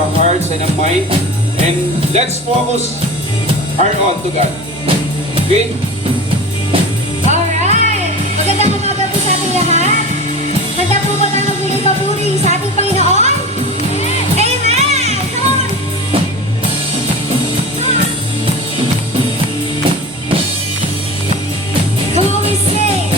our hearts and our mind. And let's focus our on to God. Okay? Alright! Magandang umaga po sa ating lahat. Handa po ba tayo magmuling papuri sa ating Panginoon? Amen! Come on! Come on, we sing!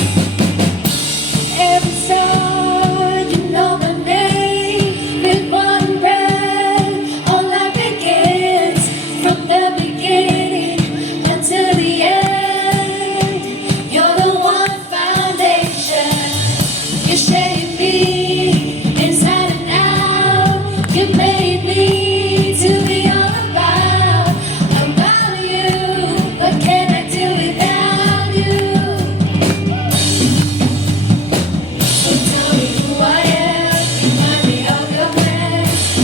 Every star, you know the name. With one breath, all life begins. From the beginning until the end, you're the one foundation. You shaped me inside and out. You made me to be all about you. What can I do without you? So tell me who I am, remind me of your plan.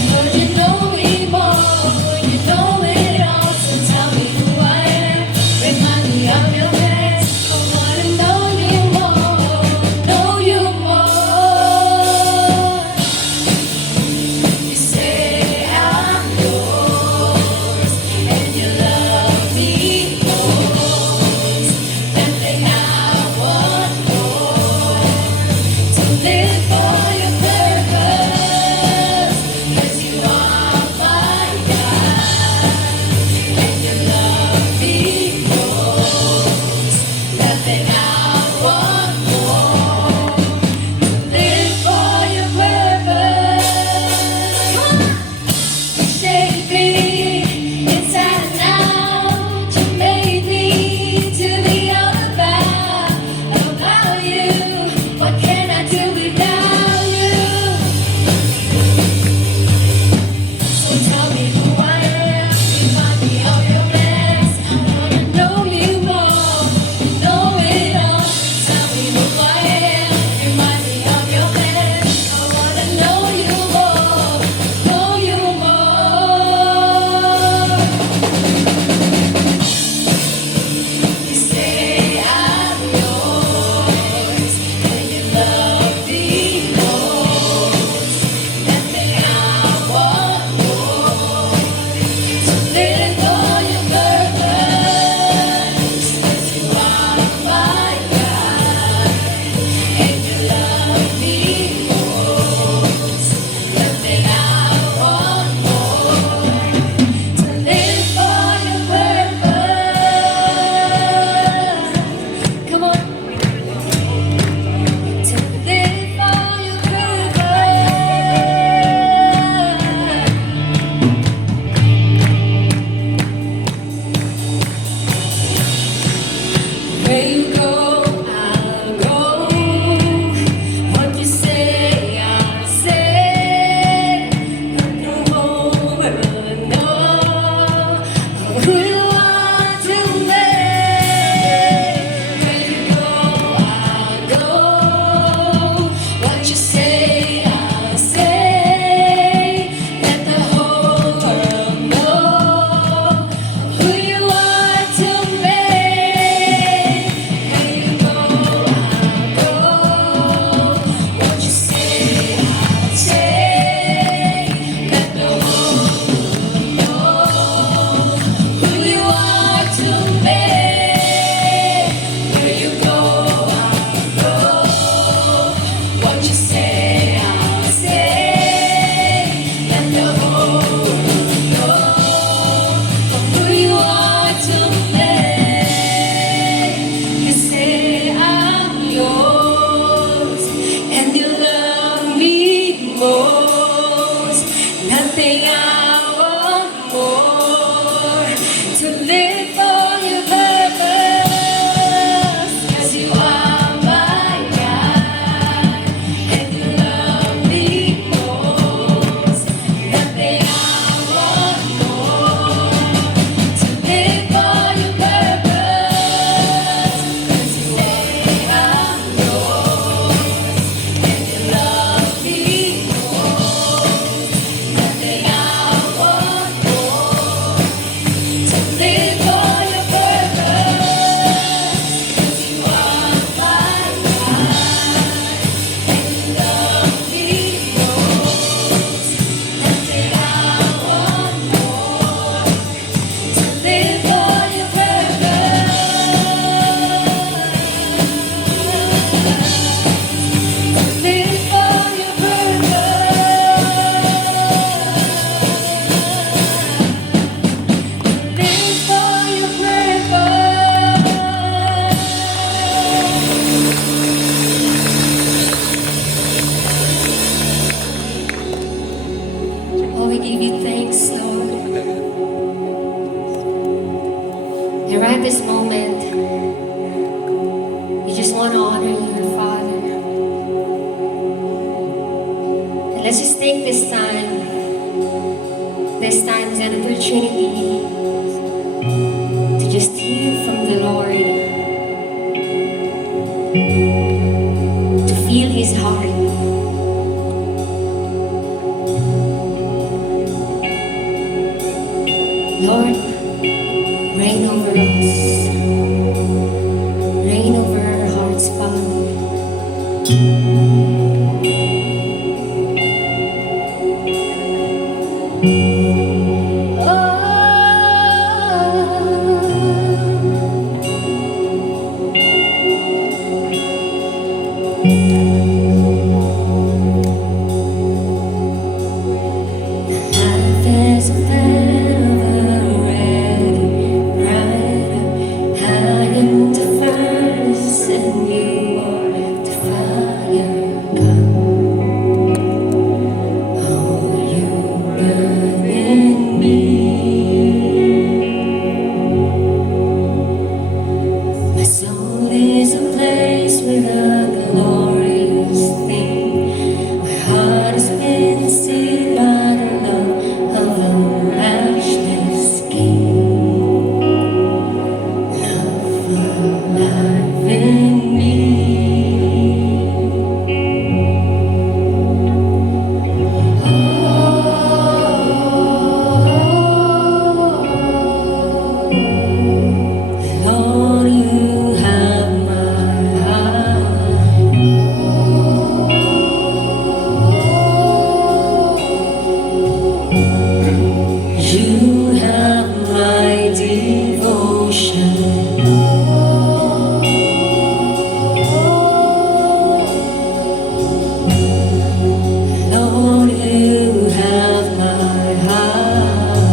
Lord, you know me more, you know it all. So tell me who I am, remind me of your plan. I wanna know you more, know you more. You say I'm yours, and you love me most. Nothing I want more to live for your purpose. 'Cause you are my God, and you love me most. Nothing I want more to live for your purpose. You shaped me inside and out. You made me to be all about you. What can I do without you? So tell me who I am, remind me of your plans. I wanna know you more, know it all. Tell me who I am, remind me of your plans. I wanna know you more, know you more. You say I'm yours, and you love me most. Nothing I want more to live for your purpose. 'Cause you are my God, and you love me most. Nothing I want more to live for your purpose. Come on. To live for your purpose. Where you go, I'll go. What you say, I'll say. Let the whole world know who you are to me. Where you go, I'll go. What you say, I'll say. Let the whole world know who you are to me. Where you go, I'll go. What you say, I'll say. Let the whole world know who you are to me. Where you go, I'll go. What you say, I'll say. Let the whole world know who you are to me. You say I'm yours, and you love me most. Nothing I want more to live for your purpose. 'Cause you are my God, and you love me most. Nothing I want more to live for your purpose. 'Cause you say I'm yours, and you love me most. Nothing I want more give you thanks, Lord. And right this moment, we just want to honor you, Father. And let's just take this time. This time is an opportunity to just hear from the Lord, to feel His heart. Lord, reign over us. Reign over our hearts, Father. Life is a bed of red, bright, high in the furnace, and you are the fire, God. Oh, you burn in me. My soul is a place with a glorious thing. My heart has been sealed by the love of a matchless King. Love alive in me. Lord, you have my heart. You have my devotion. Lord, you have my heart.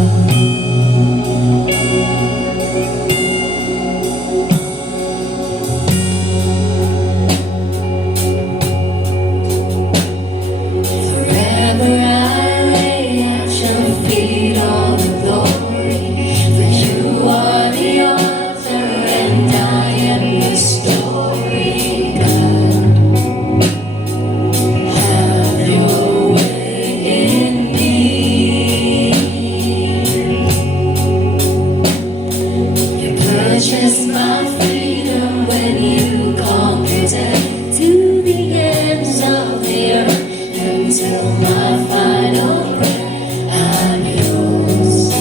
Forever I lay at your feet all the glory, for you are the author and I am the story. God, have your way in me. You purchased my freedom when you conquered death to the ends of the earth. Until my final breath, I'm yours.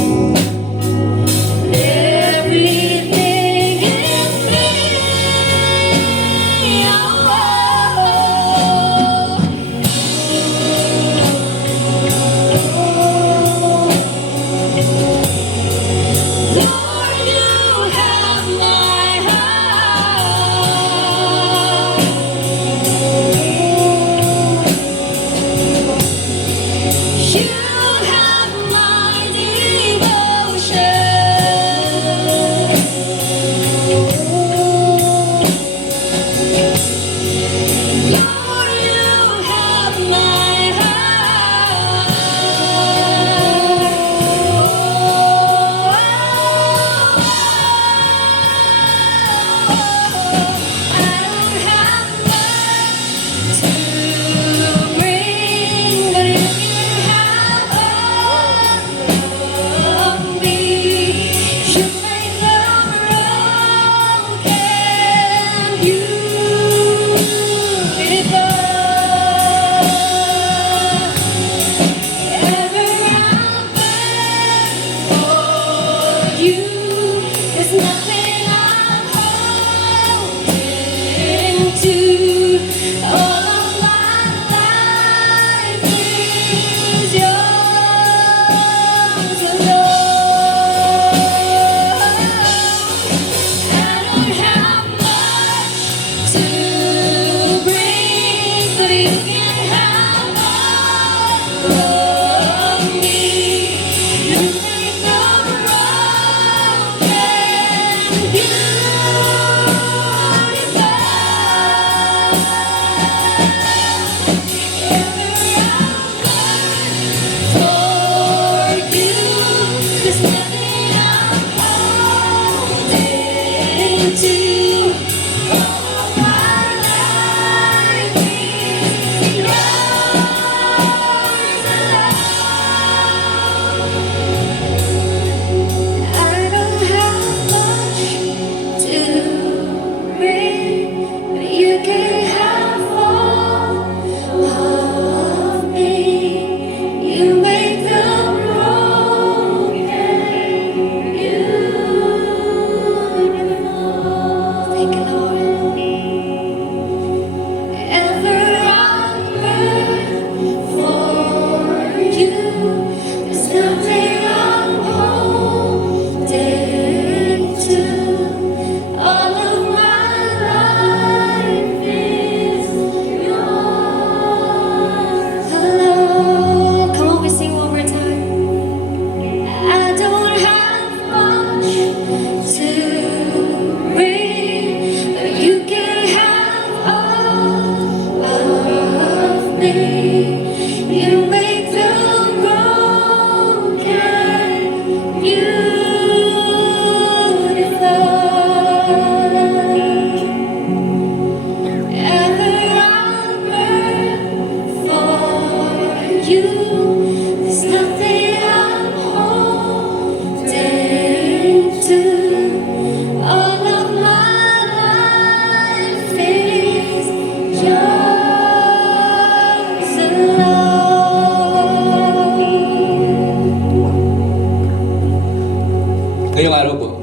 Ngayong araw po,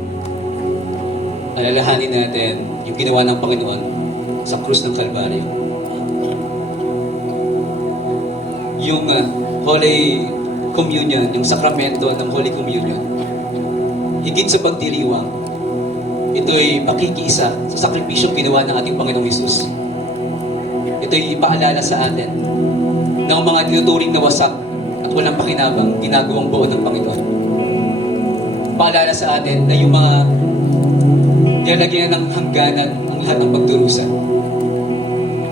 alalahanin natin yung ginawa ng Panginoon sa krus ng Kalbaryo. Yung Holy Communion, yung sakramento ng Holy Communion, higit sa pagdiriwang, ito'y pakikiisa sa sakripisyong ginawa ng ating Panginoong Hesus. Ito'y ipaalala sa atin ng mga tinuturing na wasak at walang pakinabang ginagawang buo ng Panginoon. Paalala sa atin na yung mga nilalagyan ng hangganan ang lahat ng pagdurusa.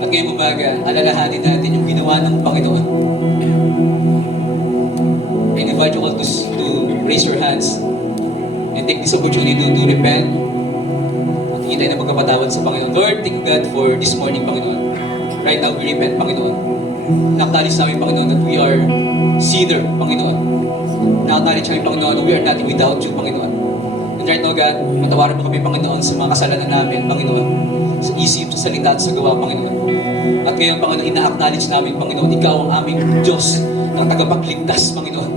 At ngayong umaga, alalahanin natin yung ginawa ng Panginoon. I invite you all to raise your hands and take this opportunity to repent at hintay na magkapatawad sa Panginoon. Lord, thank God for this morning, Panginoon. Right now, we repent, Panginoon. Nakatalis namin, Panginoon, that we are sinner, Panginoon. Nakatalis namin, Panginoon, that we are nothing without you, Panginoon. And right now, God, matawaran mo kami, Panginoon, sa mga kasalanan namin, Panginoon. Sa isip, sa salita, at sa gawa, Panginoon. At ngayon, Panginoon, ina-acknowledge namin, Panginoon, Ikaw ang aming Diyos ng tagapagligtas, Panginoon.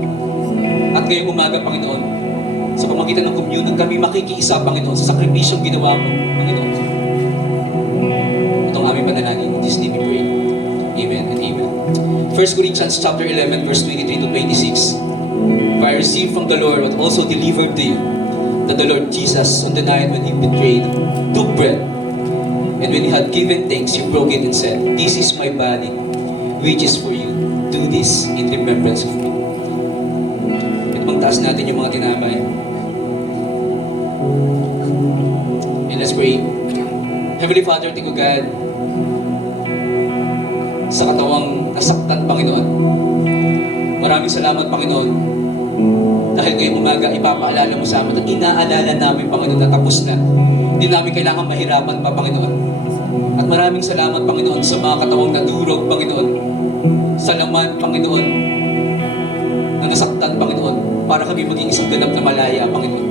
At ngayong umaga, Panginoon, sa pamagitan ng communion, kami makikiisa, Panginoon, sa sakripisyong ginawa mo, Panginoon. Ito ang aming panalangin. In this name we pray. Amen and amen. 1 Corinthians chapter 11, verse 23 to 26. For I received from the Lord what also delivered to you, that the Lord Jesus, on the night when He betrayed, took bread, and when He had given thanks, He broke it and said, This is my body, which is for you. Do this in remembrance of me. At pangtaas natin yung mga tinapay. And let's pray. Heavenly Father, thank you, God, sa katawang nasaktan, Panginoon. Maraming salamat, Panginoon, dahil ngayong umaga, ipapaalala mo sa amin at inaalala namin, Panginoon, na tapos na. Hindi namin kailangan mahirapan pa, Panginoon. At maraming salamat, Panginoon, sa mga katawang nadurog, Panginoon, sa laman, Panginoon, na nasaktan, Panginoon, para kami maging isang ganap na malaya, Panginoon.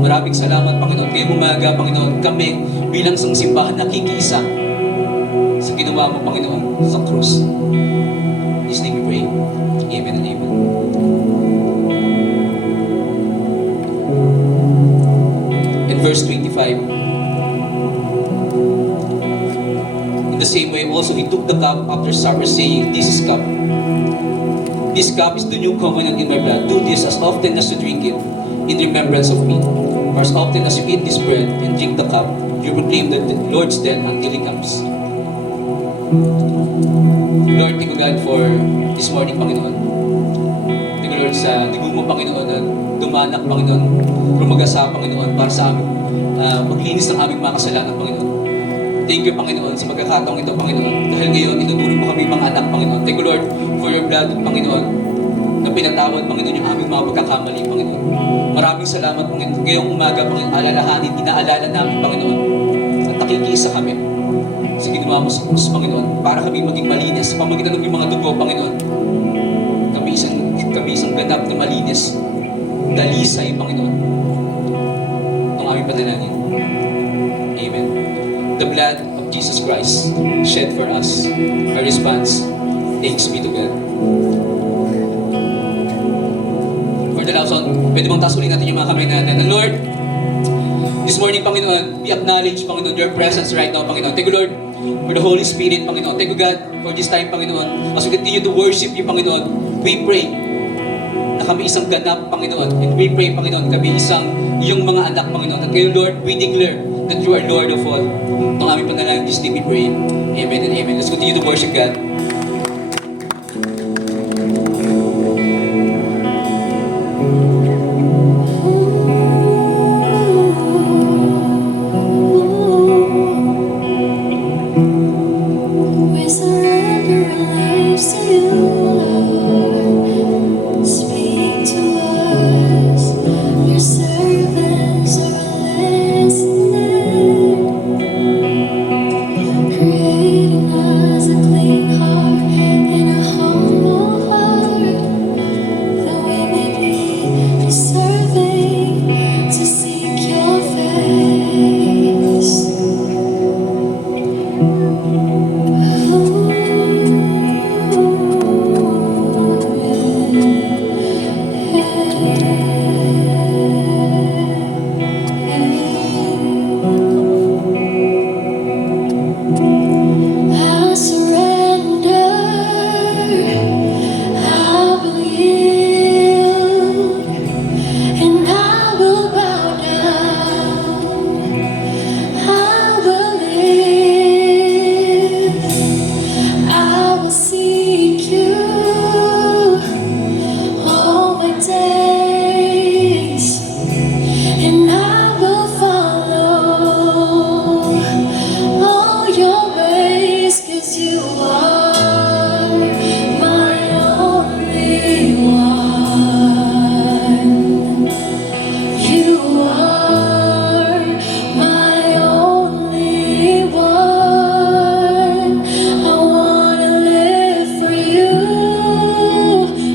Maraming salamat, Panginoon. Ngayong umaga, Panginoon, kami bilang isang simbahan nakikiisa sa ginawa mo, Panginoon, sa krus. In His name we pray. Amen and amen. In verse 25, in the same way also He took the cup after supper, saying, This cup is the new covenant in my blood. Do this as often as you drink it in remembrance of me. For as often as you eat this bread and drink the cup, you proclaim the Lord's death until He comes. Lord, thank you, God, for this morning, Panginoon. Thank you, Lord, sa digong mo, Panginoon, na dumanak, Panginoon, rumagasa, Panginoon, para sa amin, maglinis ng aming mga kasalanan, Panginoon. Thank you, Panginoon, sa pagkakataong ito, Panginoon. Dahil ngayon, itutuloy mo kami mga anak, Panginoon. Thank you, Lord, for your blood, Panginoon, na pinatawad, Panginoon, yung aming mga pagkakamali, Panginoon. Maraming salamat, Panginoon. Ngayong umaga, Panginoon, alalahanin, inaalala namin, Panginoon, at nakikisa kami sa ginawa mo sa krus, Panginoon, para kami maging malinis. Sa pamagitan ng mga dugo, Panginoon, kami isang ganap na malinis. Dalisay, Panginoon. Itong aming panalangin. Amen. The blood of Jesus Christ shed for us. Our response, thanks be to God. For the last one, pwede bang taas ulit natin yung mga kamay natin. And Lord, this morning, Panginoon, we acknowledge, Panginoon, your presence right now, Panginoon. Thank you, Lord, for the Holy Spirit, Panginoon. Thank you, God, for this time, Panginoon. As we continue to worship you, Panginoon, we pray na kami isang ganap, Panginoon. And we pray, Panginoon, kami isang iyong mga anak, Panginoon. At kayo, Lord, we declare that you are Lord of all. Itong aming panalangin, this day we pray. Amen and amen. Let's continue to worship God. We surrender our lives to you, Lord. Speak to us. Your servants are listening. Create in us a clean heart. says, and I will follow all your ways, 'cause you are my only one. You are my only one. I wanna live for you,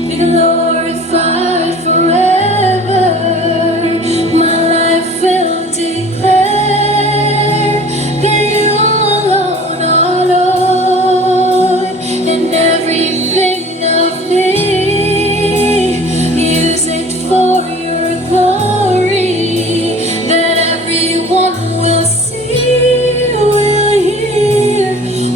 be glorified forever. My life will declare that you alone are Lord, and everything of me, use it for your glory, that everyone will see, will hear,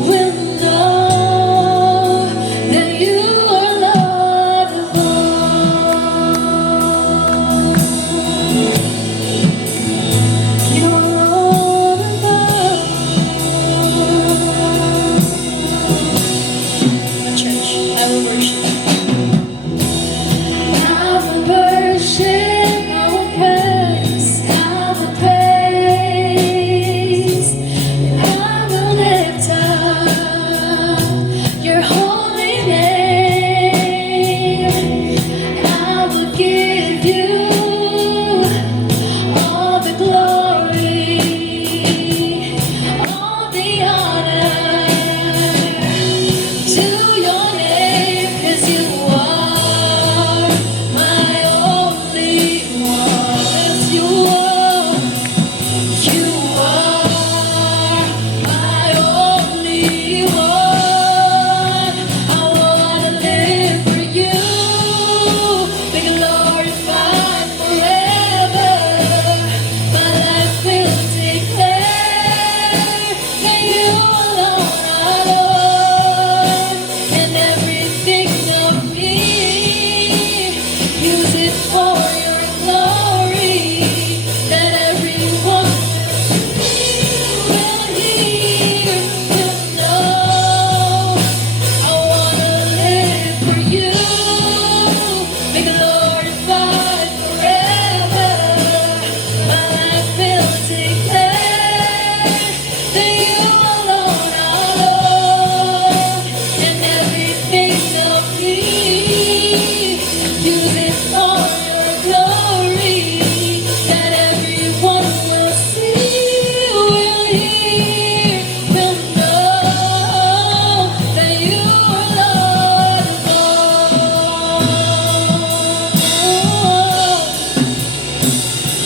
will know that you are Lord of all. You are Lord of all. My church, I will worship. I will worship, I will praise, I will praise, I will lift up your holy name. I will give you all the glory, all the honor to your name, 'cause you are my only one. Yes, you are. You are my only one. I wanna live for you, be glorified forever. My life will declare that you alone are Lord, and everything of me, use it for your glory, that everyone will hear, will know. I wanna live for you, be glorified forever. My life will declare that you alone are Lord, and everything of me, use it for your glory, that everyone will see, will hear, will know that you are Lord of all.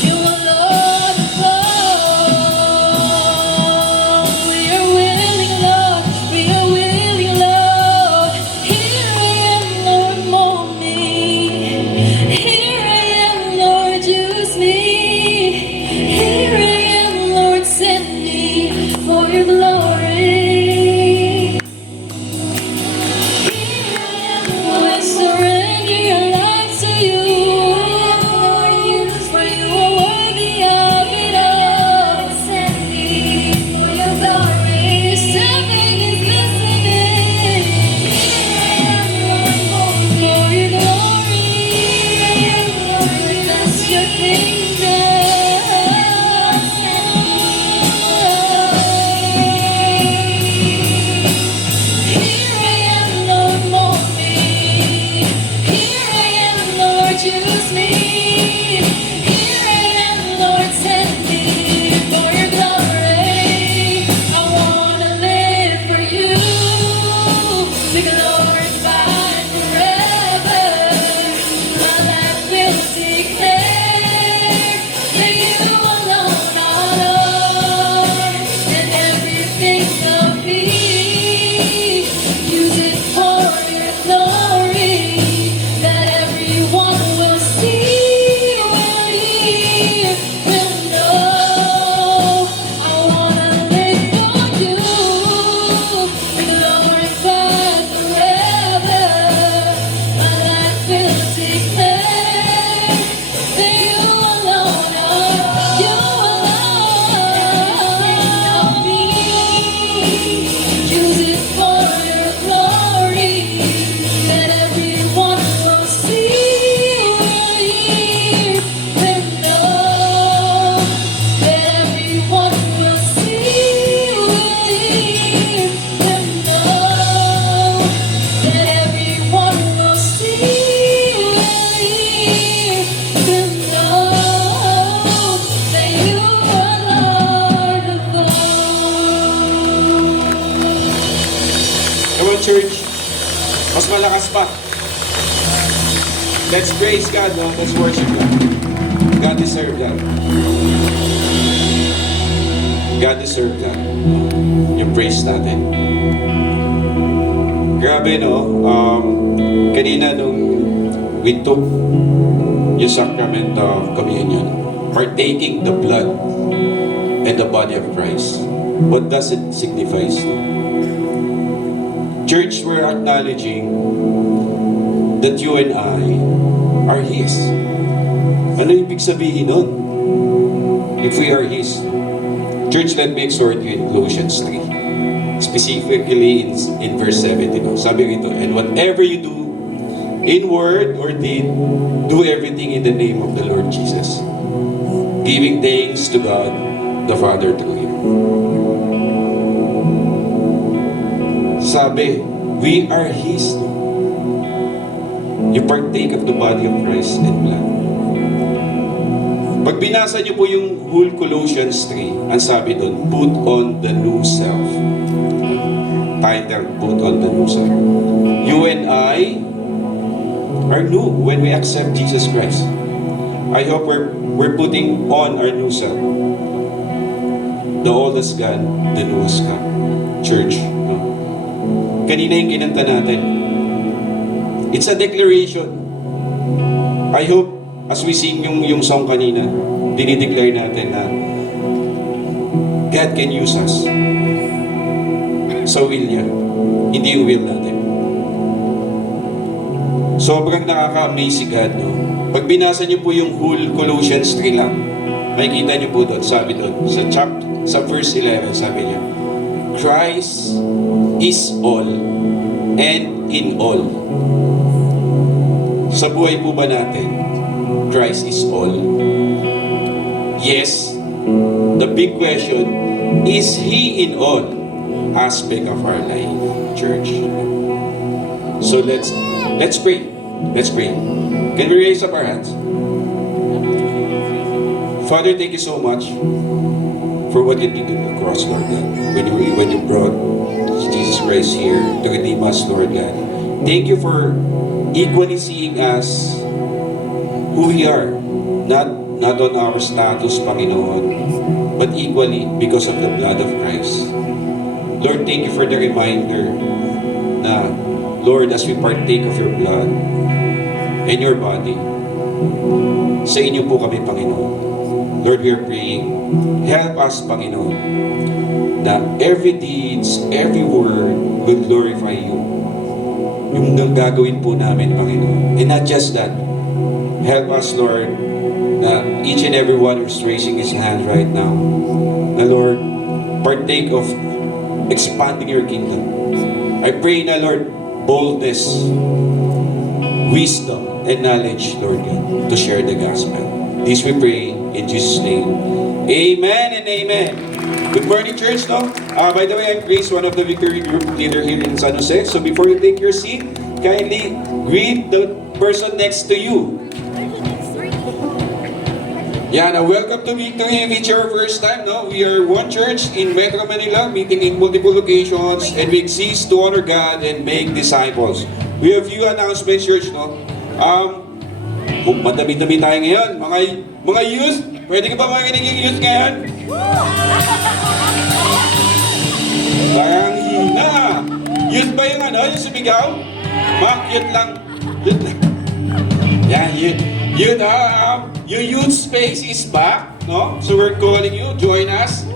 You are Lord of all. We are willing, Lord. We are willing, Lord. Here I am, Lord, mold me. Here I am, Lord, use me. Here I am, Lord, send me for your glory. I surrender your life to you. For you are worthy of it all. Send me for your glory. Something is listening. For your glory. That's your kingdom. Here I am, Lord, mold me. Here I am, Lord, use me. Here I am, Lord, send me for your glory. I wanna live for you, be glorified forever. My life will declare that you alone are Lord, and everything of me, use it for your glory, that everyone will see, Mas malakas pa. Let's praise God, no? Let's worship God. God deserves that. God deserves that. Yung praise natin. Grabe, no? Kanina nung we took yung sacrament of communion, partaking the blood and the body of Christ. What does it signify? Church, we're acknowledging that you and I are His. Ano ibig sabihin nun? If we are His. Church, let me exhort you in Colossians 3. Specifically in verse 17. Sabi rito, and whatever you do, in word or deed, do everything in the name of the Lord Jesus, giving thanks to God the Father through Him. Sabi, we are His. You partake of the body of Christ and blood. Pag binasa niyo po yung whole Colossians 3, ang sabi doon, put on the new self. Title, put on the new self. You and I are new when we accept Jesus Christ. I hope we're putting on our new self. The old is gone, the new is come. Church. No? Kanina yung kinanta natin. It's a declaration. I hope as we sing yung song kanina, dinideclare natin na God can use us. Sa will niya. Hindi yung will natin. Sobrang nakaka-amaze si God, no? Pag binasa niyo po yung whole Colossians 3 lang, makikita niyo po doon, sabi doon, sa verse 11, sabi niya, Christ is all and in all. Sa buhay po ba natin, Christ is all? Yes. The big question, is He in all aspect of our life, church? So let's pray. Let's pray. Can we raise up our hands? Father, thank you so much for what you did on the cross, Lord God. When you brought Jesus Christ here to redeem us, Lord God. Thank you for equally seeing us who we are. Not on our status, Panginoon, but equally because of the blood of Christ. Lord, thank you for the reminder na, Lord, as we partake of your blood and your body, sa inyo po kami, Panginoon. Lord, we are praying, help us, Panginoon, na every deeds, every word will glorify you. Yung gagawin po namin, Panginoon. And not just that, help us, Lord, na each and every one who's raising his hand right now, na Lord, partake of expanding your kingdom. I pray na, Lord, boldness, wisdom, and knowledge, Lord God, to share the gospel. This we pray in Jesus' name. Amen and amen. Good morning, church. No? By the way, I'm Grace, one of the Victory Group leader here in San Jose. So before you take your seat, kindly greet the person next to you. Yeah, now welcome to Victory. If it's your first time, no? We are one church in Metro Manila, meeting in multiple locations, and we exist to honor God and make disciples. We have few announcements, church, no? Madami-dami tayo ngayon. Mga youth, pwede ka ba makinig yung youth ngayon? Parang hina. Youth ba yung ano? Yung sumigaw? Youth lang. Youth lang. Yeah, youth. Your youth space is back, no? So we're calling you, join us.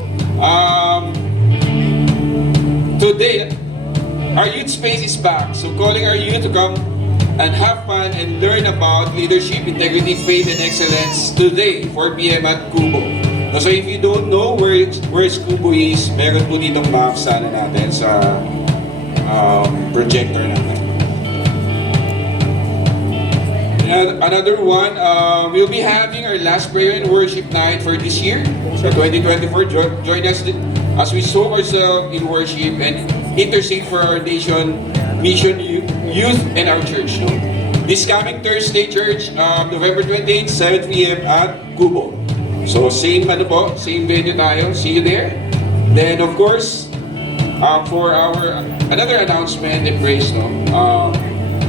Today, our youth space is back. So calling our youth to come and have fun and learn about leadership, integrity, faith, and excellence today, 4 p.m. at Kubo. So if you don't know where Kubo is, meron po ditong map sana natin sa projector natin. Another one, we'll be having our last prayer and worship night for this year, so 2024. Join us as we soak ourselves in worship and intercede for our nation, mission, youth, and our church. No? This coming Thursday, church, November 28, 7 p.m. at Kubo. So same venue tayo. See you there. Then of course, for our another announcement and praise, no.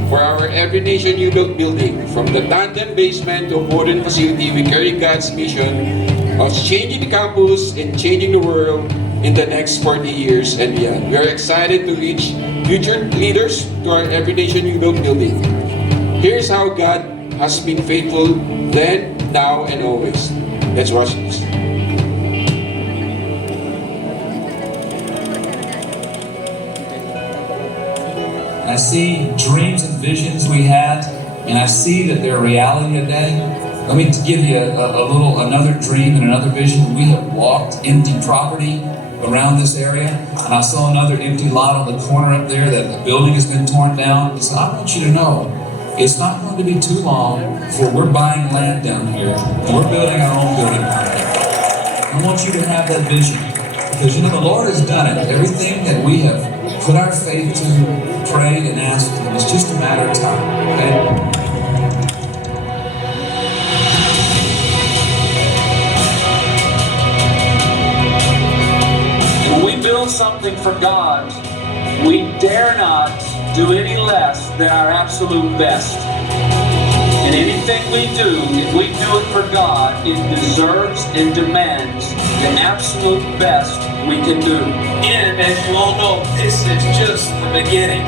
for our Every Nation New Build building. From the tandem basement to a modern facility, we carry God's mission of changing the campus and changing the world in the next 40 years and beyond. We are excited to reach future leaders to our Every Nation New Build building. Here's how God has been faithful then, now, and always. Let's watch this. I see dreams and visions we had, and I see that they're reality today. Let me give you another dream and another vision. We have walked empty property around this area, and I saw another empty lot on the corner up there that the building has been torn down. So I want you to know, it's not going to be too long before we're buying land down here, and we're building our own building down here. I want you to have that vision, because you know the Lord has done it. Everything that we have put our faith to, prayed and asked Him, it's just a matter of time, okay? When we build something for God, we dare not do any less than our absolute best. And anything we do, if we do it for God, it deserves and demands the absolute best we can do. And as you all know, this is just the beginning.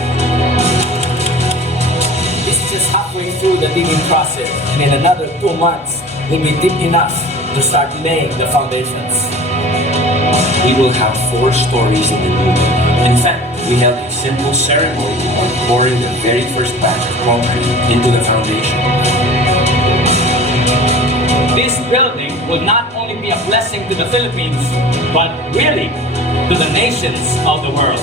This is just halfway through the digging process, and in another 2 months, we'll be deep enough to start laying the foundations. We will have 4 stories in the new building. In fact, we held a simple ceremony on pouring the very first batch of concrete into the foundation. This building will not only be a blessing to the Philippines, but really to the nations of the world.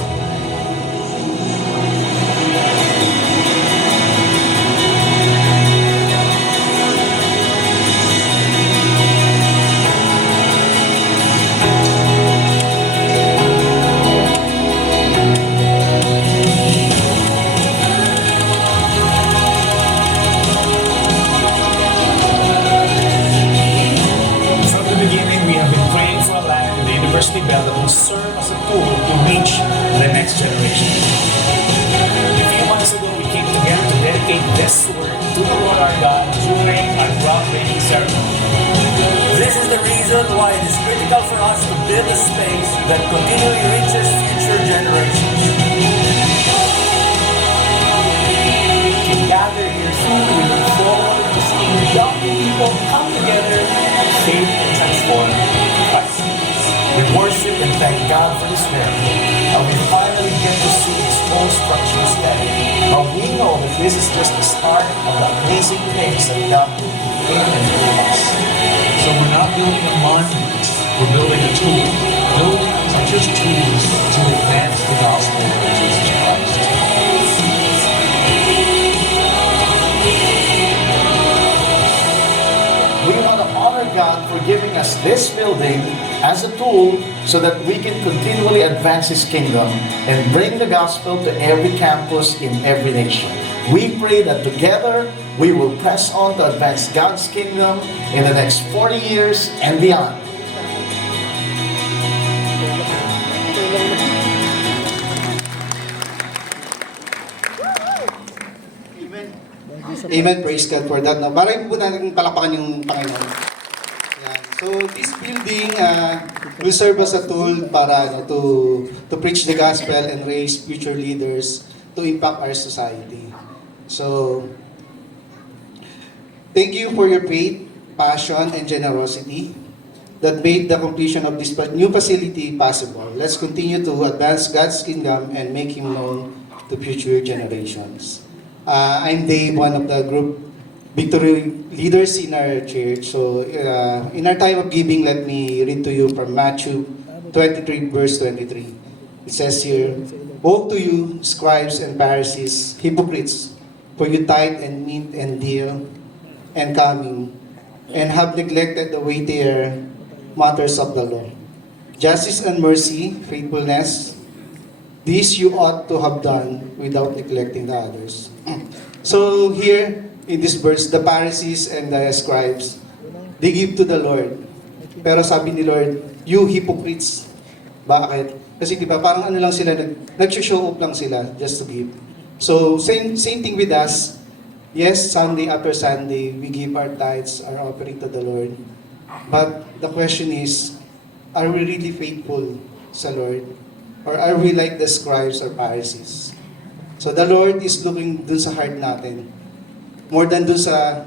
University Bell that will serve as a tool to reach the next generation. A few months ago, we came together to dedicate this work to the Lord our God during our groundbreaking ceremony. This is the reason why it is critical for us to build a space that continually reaches future generations. We can gather here soon. We look forward to seeing young people come together, shape and transform Christ. We worship and thank God for this miracle, and we finally get to see His whole structure steady. But we know that this is just the start of the amazing things that God will do in and through us. So we're not building a monument, we're building a tool. Buildings are just tools to advance the gospel of Jesus Christ. We want to honor God for giving us this building as a tool so that we can continually advance His kingdom and bring the gospel to every campus in every nation. We pray that together we will press on to advance God's kingdom in the next 40 years and beyond. Amen. Praise God for that. Now, maraming po natin palakpakan yung Panginoon. Yan. So, this building will serve as a tool para to preach the gospel and raise future leaders to impact our society. So, thank you for your faith, passion, and generosity that made the completion of this new facility possible. Let's continue to advance God's kingdom and make Him known to future generations. I'm Dave, one of the group victory leaders in our church. So, in our time of giving, let me read to you from Matthew 23, verse 23. It says here, "Woe to you, scribes and Pharisees, hypocrites, for you tithe and meat and deal and coming, and have neglected the weightier matters of the law, justice and mercy, faithfulness. This you ought to have done without neglecting the others." So here, in this verse, the Pharisees and the scribes, they give to the Lord. Pero sabi ni Lord, you hypocrites. Bakit? Kasi di ba parang ano lang sila, nag-show up lang sila just to give. So same thing with us. Yes, Sunday after Sunday, we give our tithes, our offering to the Lord. But the question is, are we really faithful sa Lord? Or are we like the scribes or Pharisees? So the Lord is looking dun sa heart natin. More than dun sa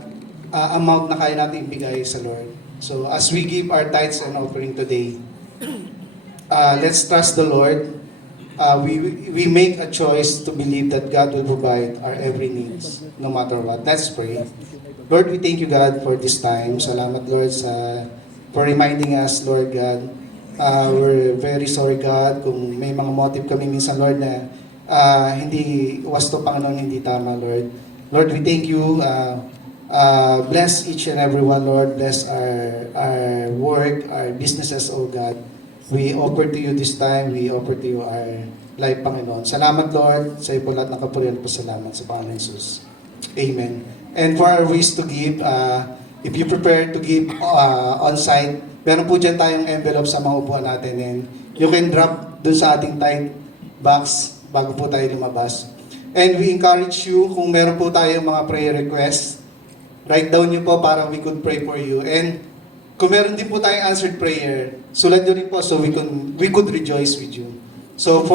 amount na kaya natin ibigay sa Lord. So as we give our tithes and offering today, let's trust the Lord. We make a choice to believe that God will provide our every needs, no matter what. Let's pray. Lord, we thank you, God, for this time. Salamat, Lord, for reminding us, Lord God. We're very sorry, God, kung may mga motive kami minsan, Lord, na hindi wasto, Panginoon, hindi tama, Lord. Lord, we thank you. Bless each and every one, Lord. Bless our work, our businesses, oh God. We offer to you this time. We offer to you our life, Panginoon. Salamat, Lord, sa iyo po lahat ng kapurihan at pasalamat sa Panginoon Jesus. Amen. And for our ways to give, if you prepare to give on-site, meron po dyan tayong envelope sa mga upuan natin. And you can drop dun sa ating tithe box bago po tayo lumabas. And we encourage you, kung meron po tayong mga prayer requests, write down nyo po para we could pray for you. And kung meron din po tayong answered prayer, sulat nyo rin po so we could rejoice with you. So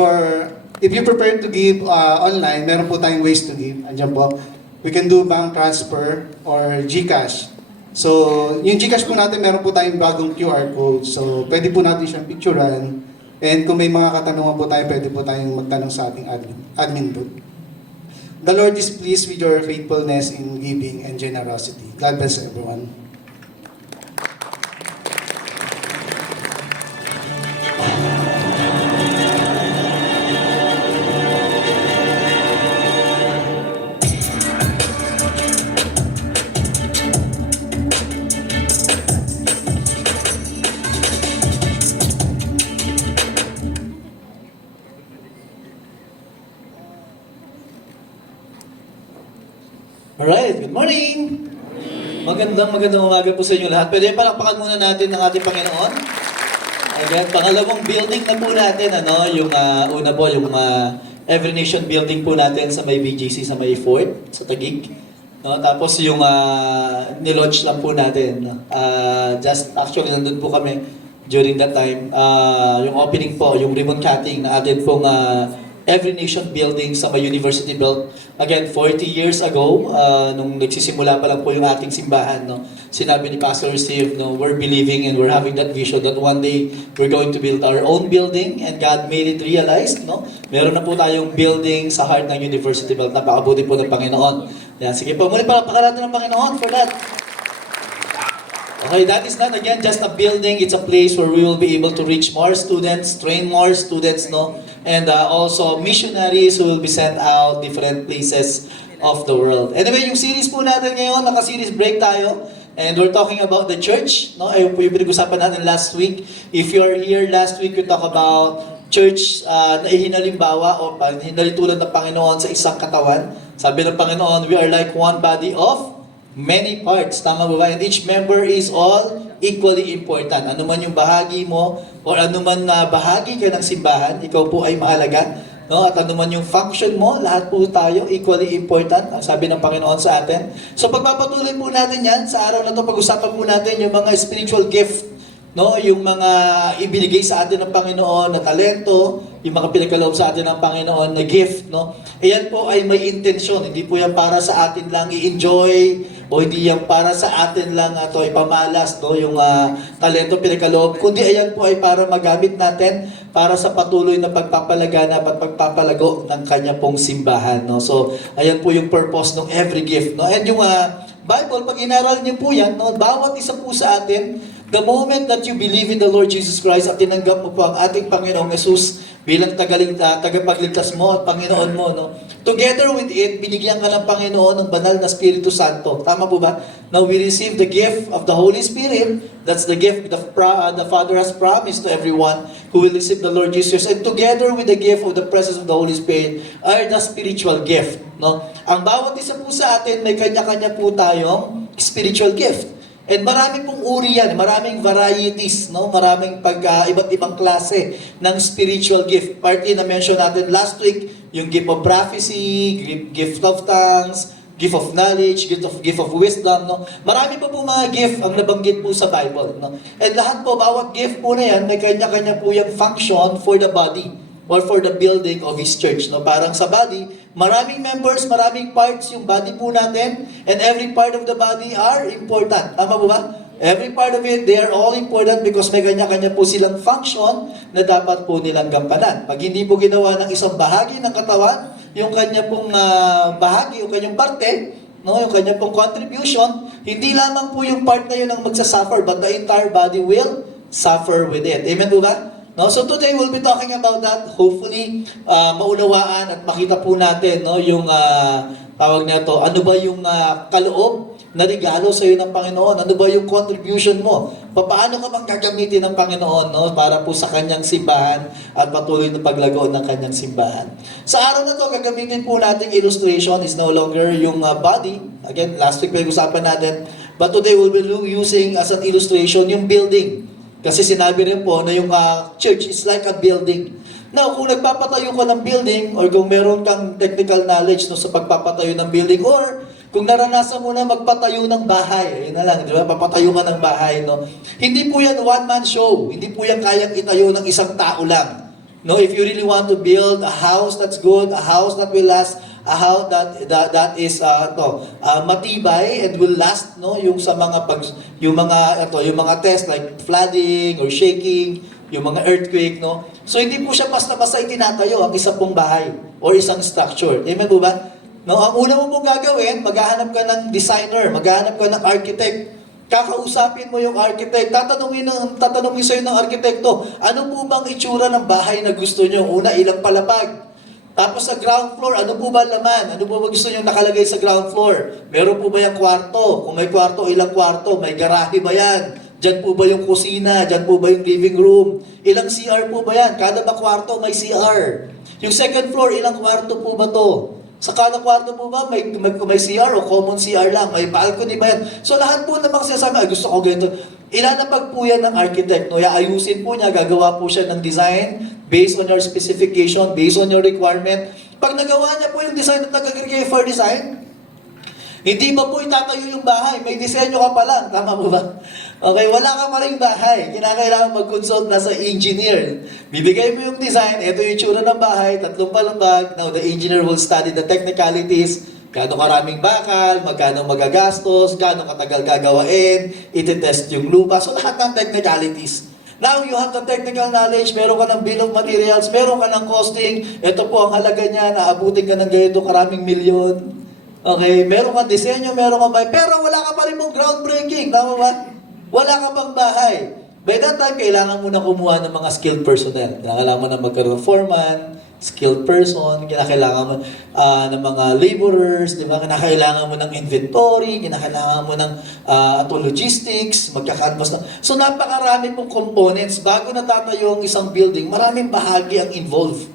if you prepare to give online, meron po tayong ways to give. Andiyan po. We can do bank transfer or GCash. So, yung GCash po natin, meron po tayong bagong QR code. So, pwede po natin siyang picturean. And kung may mga katanungan po tayo, pwede po tayong magtanong sa ating admin booth. The Lord is pleased with your faithfulness in giving and generosity. God bless everyone. Alright, good morning! Magandang umaga po sa inyo lahat. Pwede palakpakan muna natin ng ating Panginoon. Again, pangalawang building na po natin, yung una po, yung Every Nation building po natin sa may BGC, sa may Fort, sa Taguig. No? Tapos yung nilaunch lang po natin. Actually, nandun po kami during that time. Yung opening po, yung ribbon cutting na atin pong Every Nation building sa may University built. Again, 40 years ago, nung nagsisimula pa lang po yung ating simbahan, no, sinabi ni Pastor Steve, no, we're believing and we're having that vision that one day we're going to build our own building, and God made it realized. No? Meron na po tayong building sa heart ng University built. Napakabuti po ng Panginoon. Yan, sige po, muli palakpakan natin ng Panginoon for that. Okay, that is not again just a building, it's a place where we will be able to reach more students, train more students, no? And also missionaries who will be sent out different places of the world. Anyway, yung series po natin ngayon, naka-series break tayo. And we're talking about the church, no? Ayun po yung pinag-usapan natin last week. If you're here last week, we talk about church na ihinalimbaba o hinalitulad ng Panginoon sa isang katawan. Sabi ng Panginoon, we are like one body of many parts. Tama ba ba? And each member is all equally important. Ano man yung bahagi mo or ano man na bahagi ka ng simbahan, ikaw po ay mahalaga. No? At ano man yung function mo, lahat po tayo equally important. Ang sabi ng Panginoon sa atin. So pagpapatuloy po natin yan, sa araw na to pag-usapan po natin yung mga spiritual gift. No, yung mga ibinigay sa atin ng Panginoon na talento, yung mga pinagkaloob sa atin ng Panginoon na gift, no? Ayan po ay may intensyon, hindi po yan para sa atin lang i-enjoy o hindi yan para sa atin lang ito ipamalas, no, yung talento pinagkaloob, kundi ayan po ay para magamit natin para sa patuloy na pagpapalagana at pagpapalago ng kanya pong simbahan, no? So, ayan po yung purpose ng every gift, no? And yung Bible, pag inaral niyo po yan, no, bawat isa po sa atin, the moment that you believe in the Lord Jesus Christ at tinanggap mo po ang ating Panginoong Jesus bilang tagapagligtas mo at Panginoon mo, no? Together with it, binigyan ka ng Panginoon ng banal na Espiritu Santo. Tama po ba? Now we receive the gift of the Holy Spirit. That's the gift the Father has promised to everyone who will receive the Lord Jesus. And together with the gift of the presence of the Holy Spirit are the spiritual gift. No? Ang bawat isa po sa atin, may kanya-kanya po tayong spiritual gift. And marami pong uri yan, maraming varieties, no? Maraming iba't ibang klase ng spiritual gift. Partly na-mention natin last week, yung gift of prophecy, gift of tongues, gift of knowledge, gift of wisdom, no? Marami pa po mga gift ang nabanggit po sa Bible, no? And lahat po, bawat gift po na yan, may kanya-kanya po yung function for the body or for the building of His church, no? Parang sa body, maraming members, maraming parts yung body po natin, and every part of the body are important. Tama po ba? Every part of it, they are all important because may kanya-kanya po silang function na dapat po nilang gampanan. Pag hindi po ginawa ng isang bahagi ng katawan, yung kanya pong bahagi, yung kanyang parte, no, yung kanya pong contribution, hindi lamang po yung part na yun ang magsasuffer, but the entire body will suffer with it. Amen po ba? No, so today we'll be talking about that. Hopefully, maunawaan at makita po natin, no, yung tawag na to, ano ba yung kaloob na regalo sa iyo ng Panginoon? Ano ba yung contribution mo? Paano ka bang gagamitin ng Panginoon, no, para po sa kanyang simbahan at patuloy na paglago ng kanyang simbahan? Sa araw na to, gagamitin po nating illustration is no longer yung body. Again, last week pinag-usapan natin. But today we'll be using as an illustration yung building. Kasi sinabi rin po na yung church is like a building. Now, kung nagpapatayo ka ng building or kung meron kang technical knowledge no, sa pagpapatayo ng building or kung naranasan mo na magpatayo ng bahay, ayun na lang, di ba? Papatayo ka ng bahay, no? Hindi po yan one-man show. Hindi po yan kayang itayo ng isang tao lang. No, if you really want to build a house that's good, a house that will last, a house that is matibay and will last, no, yung sa mga yung mga test like flooding or shaking, yung mga earthquake, no. So hindi po siya basta-basta itinatayo ang isang pong bahay or isang structure. Amen po ba? No, ang una mo pong gagawin, maghahanap ka ng designer, maghahanap ka ng architect. Kakausapin mo yung architect, tatanungin sa'yo ng arkitekto, ano po bang itsura ng bahay na gusto nyo? Una, ilang palapag? Tapos sa ground floor, ano po ba laman? Ano po ba gusto nyo nakalagay sa ground floor? Meron po ba yung kwarto? Kung may kwarto, ilang kwarto? May garahe ba yan? Diyan po ba yung kusina? Diyan po ba yung living room? Ilang CR po ba yan? Kada ba kwarto may CR? Yung second floor, ilang kwarto po ba to? Sa kada kwarto po ba, may CR o common CR lang? May balcony ba yan? So lahat po namang sinasabi, ay gusto ko ganito. Ilalapag po yan ng architect. No? Ayusin po niya, gagawa po siya ng design based on your specification, based on your requirement. Pag nagawa niya po yung design at nag-agree for design, hindi ba po itatayo yung bahay? May disenyo ka pa lang. Tama po ba? Okay, wala ka pa rin bahay. Kinakailangan mag-consult na sa engineer. Bibigay mo yung design, ito yung tsura ng bahay, 3 palambag. Now, the engineer will study the technicalities. Gaano karaming bakal, magkano magagastos, gaano katagal gagawain, iti-test yung lupa. So, lahat ng technicalities. Now, you have the technical knowledge, meron ka ng bill of materials, meron ka ng costing, ito po ang halaga niya, naabutin ka ng ganito, karaming milyon. Okay, meron kang disenyo, meron kang bahay, pero wala ka pa rin mong groundbreaking, tama ba? Wala ka bang bahay. By that time, kailangan mo na kumuha ng mga skilled personnel. Kailangan mo na magkaroon ng foreman, skilled person, kinakailangan mo ng mga laborers, di ba? Kinakailangan mo ng inventory, kinakailangan mo ng logistics, magkakanvas na. So napakarami pong components. Bago natatayo ang isang building, maraming bahagi ang involved.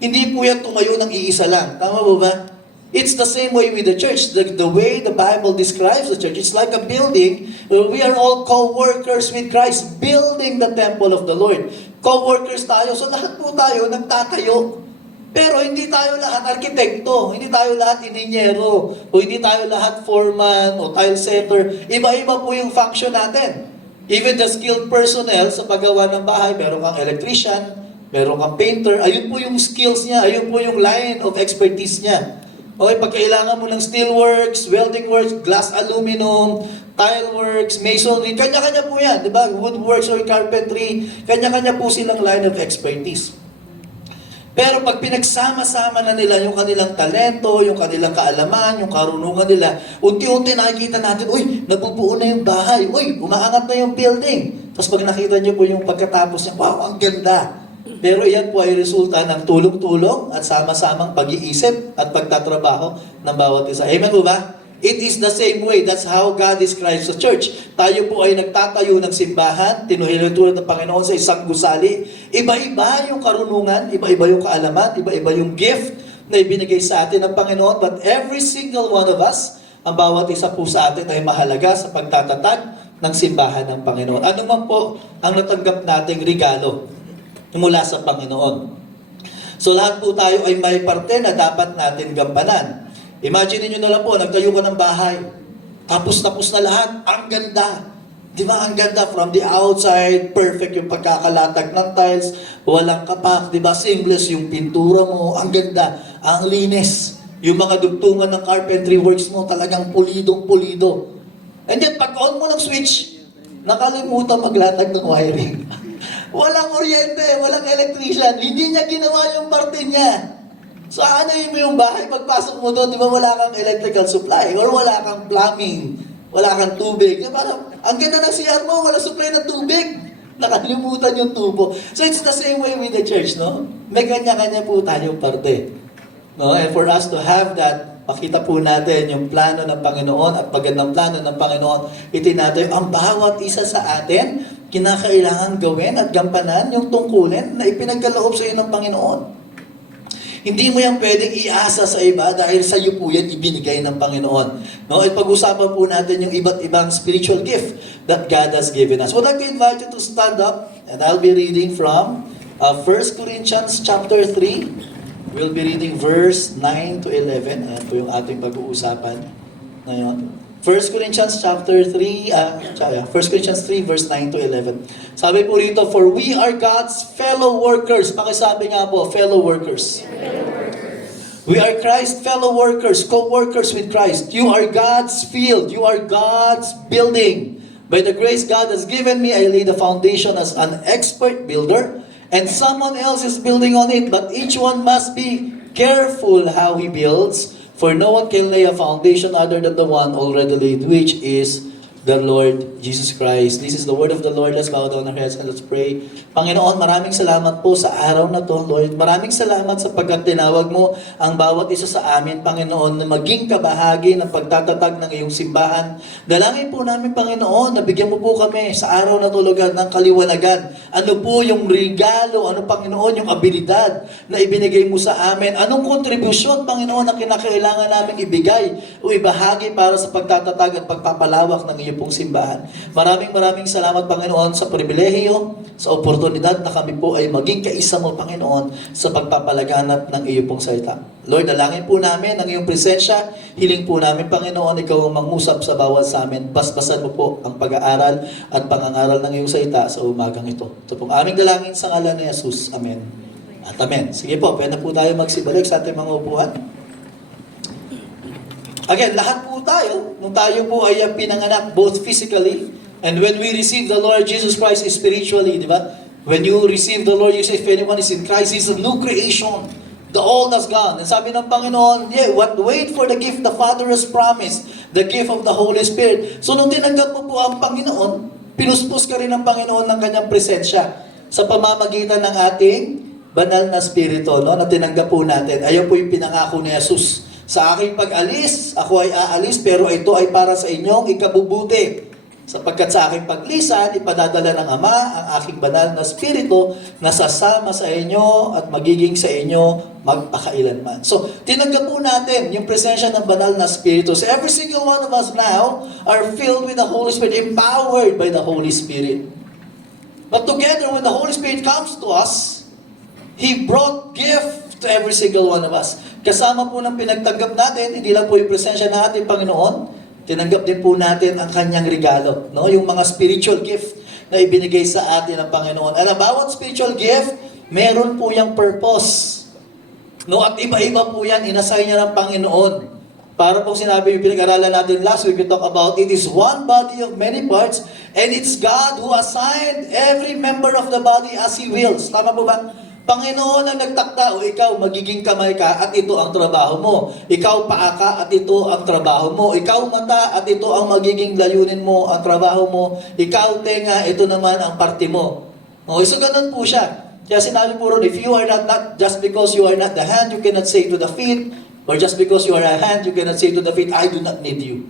Hindi po yan tumayo ng iisa lang. Tama po ba? It's the same way with the church. The way the Bible describes the church, it's like a building. We are all co-workers with Christ, building the temple of the Lord. Co-workers tayo. So lahat po tayo nagtatayo. Pero hindi tayo lahat arkitekto, hindi tayo lahat ininyero, o hindi tayo lahat foreman o tile setter. Iba-iba po yung function natin. Even the skilled personnel sa paggawa ng bahay, meron kang electrician, meron kang painter, ayun po yung skills niya, ayun po yung line of expertise niya. Okay, pag kailangan mo ng steelworks, welding works, glass aluminum, tile works, masonry, kanya-kanya po yan, di ba? Woodworks or carpentry, kanya-kanya po silang line of expertise. Pero pag pinagsama-sama na nila yung kanilang talento, yung kanilang kaalaman, yung karunungan nila, unti-unti nakikita natin, uy, nabubuo na yung bahay, uy, umaangat na yung building. Tapos pag nakita niyo po yung pagkatapos niya, wow, ang ganda. Pero iyan po ay resulta ng tulong-tulong at sama-samang pag-iisip at pagtatrabaho ng bawat isa. Amen po ba? It is the same way. That's how God describes the church. Tayo po ay nagtatayo ng simbahan, tinuhilituran ng Panginoon sa isang gusali. Iba-iba yung karunungan, iba-iba yung kaalaman, iba-iba yung gift na ibinigay sa atin ng Panginoon. But every single one of us, ang bawat isa po sa atin ay mahalaga sa pagtatatag ng simbahan ng Panginoon. Ano man po ang natanggap nating regalo mula sa Panginoon. So lahat po tayo ay may parte na dapat natin gampanan. Imagine niyo na lang po, nagtayo ka ng bahay. Tapos na lahat. Ang ganda. Di ba? Ang ganda from the outside. Perfect yung pagkakalatag ng tiles. Walang kapak. Di ba? Seamless yung pintura mo. Ang ganda. Ang linis. Yung mga dugtungan ng carpentry works mo talagang pulidong-pulido. And then pag on mo ng switch, nakalimutan maglatag ng wiring. Walang kuryente, walang electrician. Hindi niya ginawa yung parte niya. So ano yung bahay, pagpasok mo doon, di ba wala kang electrical supply or wala kang plumbing, wala kang tubig. Di ba, ang ganda ng CR mo, wala supply ng tubig. Nakalimutan yung tubo. So it's the same way with the church, no? May kanya-kanya po tayong parte. No? And for us to have that, makita po natin yung plano ng Panginoon at magandang plano ng Panginoon, itinato ang bawat isa sa atin, kinakailangan gawin at gampanan yung tungkulin na ipinagkaloob sa iyo ng Panginoon. Hindi mo yan pwedeng iasa sa iba dahil sa iyo po yan ibinigay ng Panginoon. No? At pag-usapan po natin yung iba't ibang spiritual gift that God has given us. Would like to invite you to stand up and I'll be reading from 1 Corinthians chapter 3. We'll be reading verse 9 to 11. Ayan po yung ating pag-uusapan ngayon. 1 Corinthians chapter 3, 1 Corinthians 3 verse 9 to 11. Sabi po rito, for we are God's fellow workers. Pakisabi nga po, fellow workers. We are Christ's fellow workers, co-workers with Christ. You are God's field. You are God's building. By the grace God has given me, I lay the foundation as an expert builder, and someone else is building on it, but each one must be careful how he builds, for no one can lay a foundation other than the one already laid, which is the Lord Jesus Christ. This is the word of the Lord. Let's bow down our heads and let's pray. Panginoon, maraming salamat po sa araw na to, Lord. Maraming salamat sapagkat tinawag mo ang bawat isa sa amin, Panginoon, na maging kabahagi ng pagtatatag ng iyong simbahan. Dalangin po namin, Panginoon, na bigyan mo po kami sa araw na to, Lord, ng kaliwanagan. Ano po yung regalo, ano, Panginoon, yung abilidad na ibinigay mo sa amin. Anong kontribusyon, Panginoon, na kinakailangan namin ibigay o ibahagi para sa pagtatatag at pagpapalawak ng iyong pong simbahan. Maraming salamat, Panginoon, sa pribilehiyo, sa oportunidad na kami po ay maging kaisa mo, Panginoon, sa pagpapalaganap ng iyong pong salita. Lord, dalangin po namin ang iyong presensya. Hiling po namin, Panginoon, ikaw ang mangusap sa bawat sa amin. Basbasan mo po ang pag-aaral at pangangaral ng iyong salita sa umagang ito. Ito pong aming dalangin sa ngalan ni Jesus. Amen. At amen. Sige po, pwede po tayo magsibalik sa ating mga upuan. Again, lahat po tayo, nung tayo po ay pinanganak both physically and when we receive the Lord Jesus Christ spiritually, di ba? When you receive the Lord Jesus, if anyone is in Christ, He's a new creation. The old has gone. And sabi ng Panginoon, wait for the gift the Father has promised, the gift of the Holy Spirit. So nung tinanggap mo po ang Panginoon, pinuspos ka rin ng Panginoon ng kanyang presensya sa pamamagitan ng ating banal na spirito, no, na tinanggap po natin. Ayun po yung pinangako ni Jesus. Sa aking pag-alis, ako ay aalis, pero ito ay para sa inyong ikabubuti. Sapagkat sa aking paglisan, ipadadala ng Ama ang aking banal na spirito na sasama sa inyo at magiging sa inyo magpakailanman. So, tinanggap po natin yung presensya ng banal na spirito. So, every single one of us now are filled with the Holy Spirit, empowered by the Holy Spirit. But together, when the Holy Spirit comes to us, He brought gift to every single one of us. Kasama po ng pinagtanggap natin, hindi lang po yung presensya ng ating Panginoon, tinanggap din po natin ang kanyang regalo, no? Yung mga spiritual gift na ibinigay sa atin ng Panginoon. And bawat spiritual gift, meron po yung purpose. No? At iba-iba po yan, inassign niya ng Panginoon. Para po sinabi yung pinag-aralan natin last week, we talk about it is one body of many parts, and it's God who assigned every member of the body as He wills. Tama po ba? Panginoon ang nagtakda, o ikaw magiging kamay ka at ito ang trabaho mo. Ikaw paa ka at ito ang trabaho mo. Ikaw mata at ito ang magiging layunin mo, ang trabaho mo. Ikaw tenga, ito naman ang parte mo. Okay, so ganun po siya. Kaya sinabi po ron, if you are not just because you are not the hand, you cannot say to the feet, or just because you are a hand, you cannot say to the feet, I do not need you.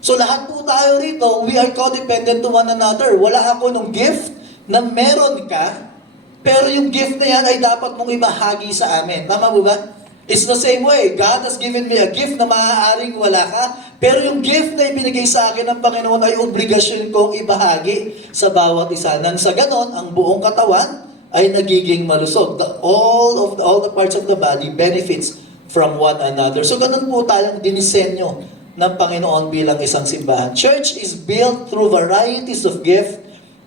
So lahat po tayo rito, we are codependent to one another. Wala ako ng gift na meron ka, pero yung gift na yan ay dapat mong ibahagi sa amin. Tama po ba? It's the same way. God has given me a gift na maaaring wala ka, pero yung gift na ibinigay sa akin ng Panginoon ay obligasyon kong ibahagi sa bawat isa. Nang sa ganon, ang buong katawan ay nagiging malusog. All the parts of the body benefits from one another. So ganon po tayong dinisenyo ng Panginoon bilang isang simbahan. Church is built through varieties of gift,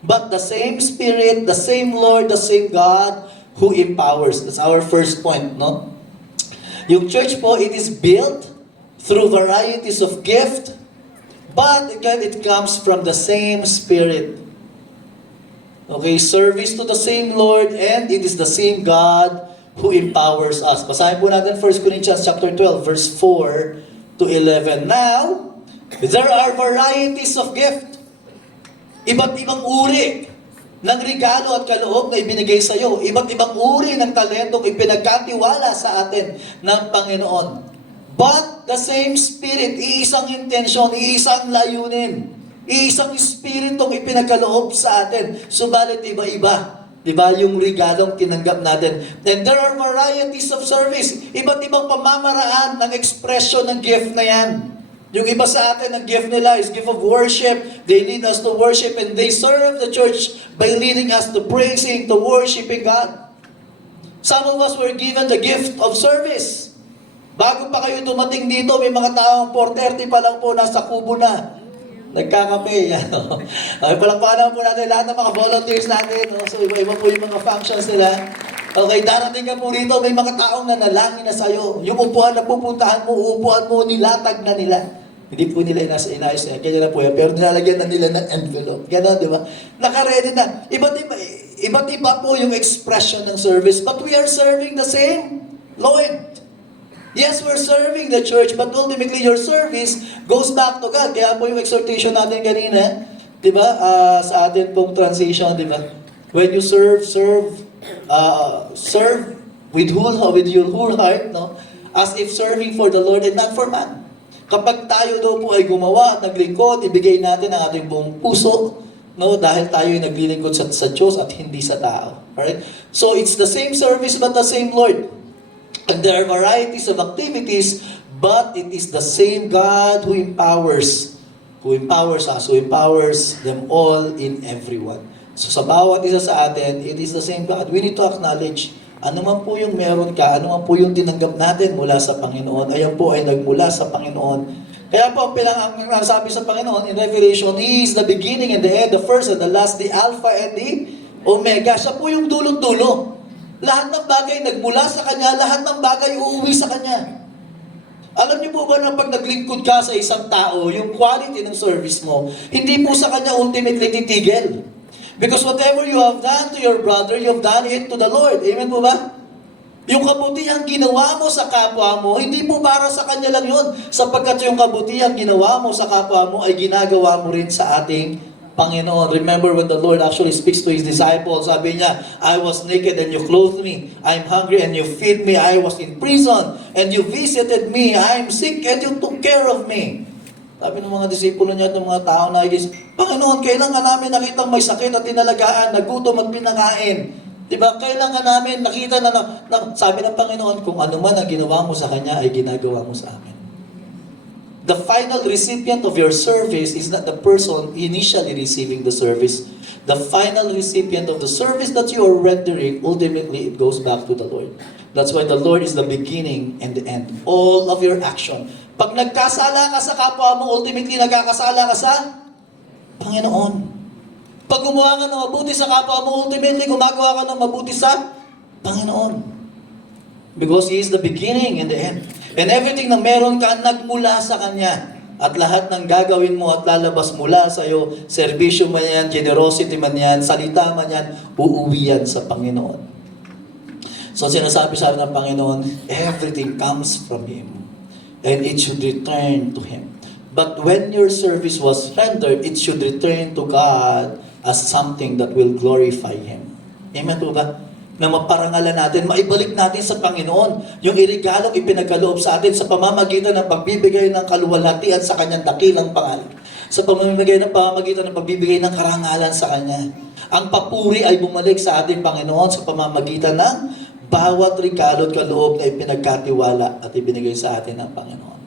but the same Spirit, the same Lord, the same God who empowers. That's our first point, no? Yung church po, it is built through varieties of gift, but again, it comes from the same Spirit. Okay, service to the same Lord, and it is the same God who empowers us. Basahin po natin 1 Corinthians chapter 12, verse 4 to 11. Now, there are varieties of gift. Iba't ibang uri ng regalo at kaloob na ibinigay sa iyo. Iba't ibang uri ng talentong ipinagkatiwala sa atin ng Panginoon. But the same Spirit, iisang intensyon, iisang layunin, iisang Spiritong ipinagkaloob sa atin. Subalit iba-iba. Diba? Yung regalong tinanggap natin. And there are varieties of service. Iba't ibang pamamaraan ng expression ng gift na yan. Yung iba sa atin, ang gift nila is gift of worship. They lead us to worship and they serve the church by leading us to praising, to worshiping God. Some of us were given the gift of service. Bago pa kayo dumating dito, may mga taong 4:30 pa lang po nasa kubo na. Nagkakape. Palakpakan po natin lahat ng mga volunteers natin. So iba-iba po yung mga functions nila. Okay, darating ka po dito, may mga taong nanalangin na sa'yo. Yung upuan na pupuntahan mo, upuan mo, nilatag na nila. Hindi po nila inayos na yan. Ganyan na po yan. Pero nilalagyan na nila ng envelope. Ganon, di ba? Naka-ready na. Iba't iba po yung expression ng service. But we are serving the same Lord. Yes, we're serving the church, but ultimately your service goes back to God. Kaya po yung exhortation natin kanina, di ba? Sa atin pong transition, di ba? When you serve with your whole heart, no? As if serving for the Lord and not for man. Kapag tayo daw po ay gumawa at naglingkod, ibigay natin ang ating buong puso, no? Dahil tayo ay naglilingkod sa Diyos at hindi sa tao. Alright? So it's the same service but the same Lord. And there are varieties of activities, but it is the same God who empowers us, who empowers them all in everyone. So sa bawat isa sa atin, it is the same God. We need to acknowledge, ano man po yung meron ka, ano man po yung tinanggap natin mula sa Panginoon, ayan po ay nagmula sa Panginoon. Kaya po, ang sabi sa Panginoon in Revelation, He is the beginning and the end, the first and the last, the Alpha and the Omega. Siya po yung dulot-dulo. Lahat ng bagay nagmula sa Kanya, lahat ng bagay uuwi sa Kanya. Alam niyo po ba na pag naglingkod ka sa isang tao, yung quality ng service mo, hindi po sa Kanya ultimately titigil. Because whatever you have done to your brother, you have done it to the Lord. Amen po ba? Yung kabutihang ginawa mo sa kapwa mo, hindi po para sa Kanya lang yun. Sapagkat yung kabutihang ginawa mo sa kapwa mo ay ginagawa mo rin sa ating Panginoon. Remember when the Lord actually speaks to His disciples, sabi niya, I was naked and you clothed me. I'm hungry and you feed me. I was in prison and you visited me. I'm sick and you took care of me. Sabi ng mga disipulo niya at ng mga tao na Panginoon, kailangan namin nakitang may sakit at tinalagaan, nagutom at pinakain. Diba? Kailangan namin nakita na sabi ng Panginoon, kung ano man ang ginawa mo sa Kanya ay ginagawa mo sa amin. The final recipient of your service is not the person initially receiving the service. The final recipient of the service that you are rendering, ultimately it goes back to the Lord. That's why the Lord is the beginning and the end. All of your action. Pag nagkasala ka sa kapwa mo, ultimately nagkakasala ka sa Panginoon. Pag gumawa ka ng mabuti sa kapwa mo, ultimately gumagawa ka ng mabuti sa Panginoon. Because He is the beginning and the end. And everything na meron ka, nagmula sa Kanya. At lahat ng gagawin mo at lalabas mula sa iyo, serbisyo man yan, generosity man yan, salita man yan, uuwi yan sa Panginoon. So sinasabi sa amin ng Panginoon, everything comes from Him. And it should return to Him. But when your service was rendered, it should return to God as something that will glorify Him. Amen po ba? Na maparangalan natin, maibalik natin sa Panginoon yung irigalong ipinagkaloob sa atin sa pamamagitan ng pagbibigay ng kaluwalhatian sa Kanyang dakilang pangalan. Sa pamamagitan ng pagbibigay ng karangalan sa Kanya. Ang papuri ay bumalik sa ating Panginoon sa pamamagitan ng bawat regalo at kaloob na ipinagkatiwala at ibinigay sa atin ng Panginoon.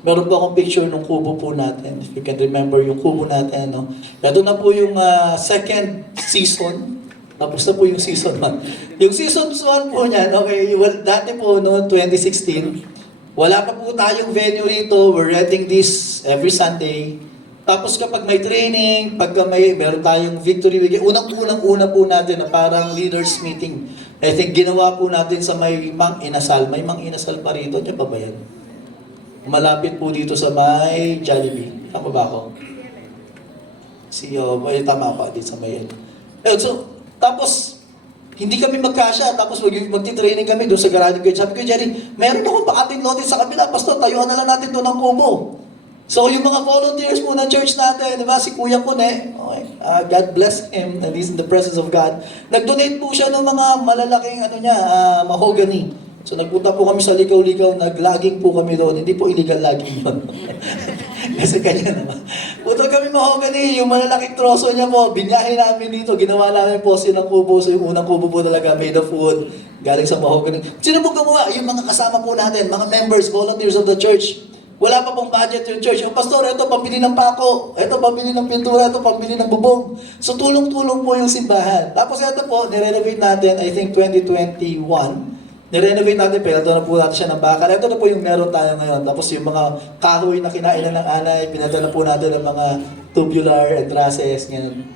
Meron po akong picture ng kubo po natin. If you can remember yung kubo natin, no? Ito na po yung second season. Tapos na po yung season 1. Yung season 1 po niyan, okay, well, dati po, no, 2016, wala pa po tayong venue rito. We're renting this every Sunday. Tapos kapag may training, pagka meron tayong victory weekend, unang-una po natin na parang leaders meeting. I think ginawa po natin sa may Mang Inasal. May Mang Inasal pa rito. Diyan pa ba yan? Malapit po dito sa may Jollibee. Tama ba ako? Tama pa dito sa may yan. Tapos, hindi kami magkasya. Tapos magti-training kami doon sa garage ko. Sabi ko, Jerry, meron akong paating notice sa kabila. Pastor, tayuan na lang natin doon ng kubo. So, yung mga volunteers po ng church natin, di ba, si Kuya Kune, okay, God bless him, and he's in the presence of God. Nag-donate po siya ng mga malalaking, mahogany. So, nagpunta po kami sa ligaw-ligaw, naglaging po kami doon. Hindi po illegal laging yun. Kasi kanya naman. Putol kami mahogany, yung malalaking troso niya po, binyahe namin dito, ginawa namin po silang kubo. So, yung unang kubo po talaga, made of wood, galing sa mahogany. Sino po gumawa? Yung mga kasama po natin, mga members, volunteers of the church. Wala pa pong budget yung church. Yung pastor, ito pambili ng pako, ito pambili ng pintura, ito pambili ng bubong. So tulong-tulong po yung simbahan. Tapos ito po, nirenovate natin, I think 2021. Nirenovate natin, pero ito na po natin siya ng bakal. Ito na po yung meron tayo ngayon. Tapos yung mga kahoy na kinainan ng anay, pinata na po natin ng mga tubular and trusses, ganyan.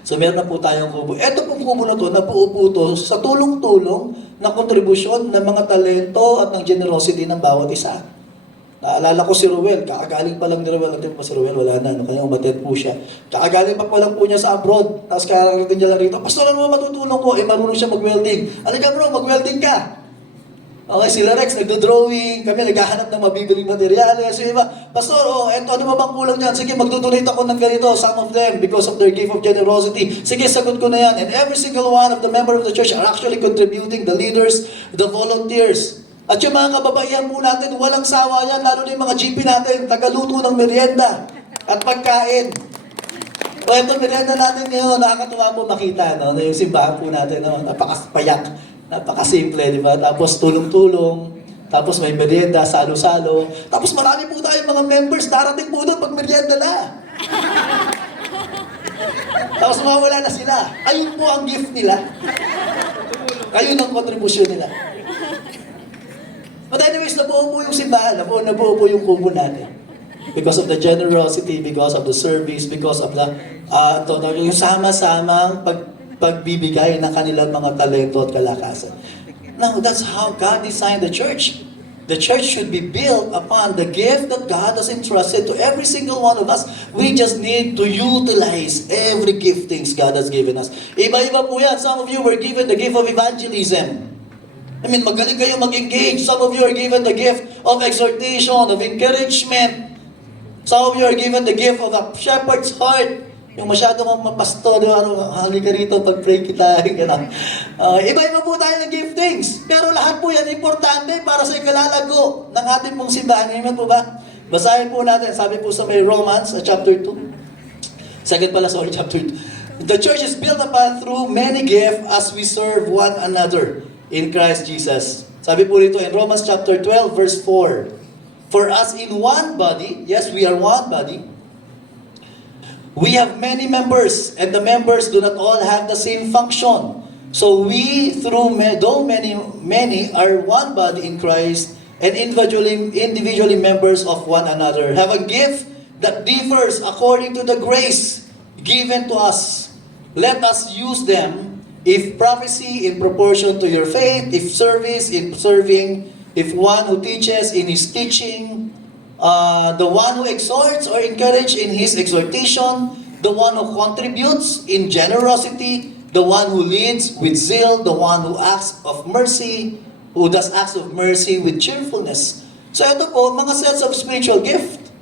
So meron na po tayong kubo. Ito pong kubo na to, nabuo po to sa tulong-tulong na kontribusyon ng mga talento at ng generosity ng bawat isa. Naalala ko si Ruel, kakagaling pa lang ni Ruel, natin pa si Ruel, wala na, kaya umattend po siya. Kakagaling pa lang po niya sa abroad, tapos kakarating niya lang rito, pastor, ano naman matutulong ko? Marunong siya mag-welding. Halika bro, mag-welding ka. Okay, sila Rex, nagdo-drawing, kami naghahanap ng mabibiling materyales. So iba, pastor, eto, ano ba bang kulang dyan? Sige, magdodonate ako ng ganito, some of them, because of their gift of generosity. Sige, sagot ko na yan. And every single one of the members of the church are actually contributing, the leaders, the volunteers. At yung mga kababaihan po natin, walang sawa yan, lalo na yung mga GP natin, tagaluto ng merienda at pagkain. O ito, merienda natin ngayon, nakakatuwa po makita, no? Yung simbahan po natin, no? Napakapayak, napakasimple, di ba? Tapos tulong-tulong, tapos may merienda, salo-salo. Tapos marami po tayong mga members, darating po doon pag merienda na. Tapos mawala na sila. Ayun po ang gift nila. Ayun ang kontribusyon nila. But anyways, nabuo po yung simbahan, nabuo po yung kubo natin. Because of the generosity, because of the service, because of the yung sama-samang pagbibigay ng kanilang mga talento at kalakasan. Now, that's how God designed the church. The church should be built upon the gift that God has entrusted to every single one of us. We just need to utilize every giftings God has given us. Iba-iba po yan. Some of you were given the gift of evangelism. Magaling kayo mag-engage. Some of you are given the gift of exhortation, of encouragement. Some of you are given the gift of a shepherd's heart. Yung masyado kang mapasto, halika rito, pag-pray kita. Iba-iba po tayo ng giftings. Pero lahat po yan importante para sa ikalalago ng ating pong simbahan. Amen po ba? Basahin po natin. Sabi po sa may Romans, chapter 2. Chapter 2. The church is built upon through many gifts as we serve one another in Christ Jesus. Sabi po rito in Romans chapter 12 verse 4. For us in one body, yes, we are one body. We have many members, and the members do not all have the same function. So we, though many are one body in Christ, and individually members of one another, have a gift that differs according to the grace given to us. Let us use them. If prophecy, in proportion to your faith. If service, in serving. If one who teaches, in his teaching. The one who exhorts or encourages, in his exhortation. The one who contributes, in generosity. The one who leads, with zeal. The one who acts of mercy, who does acts of mercy with cheerfulness. So ito po, mga sets of spiritual gift.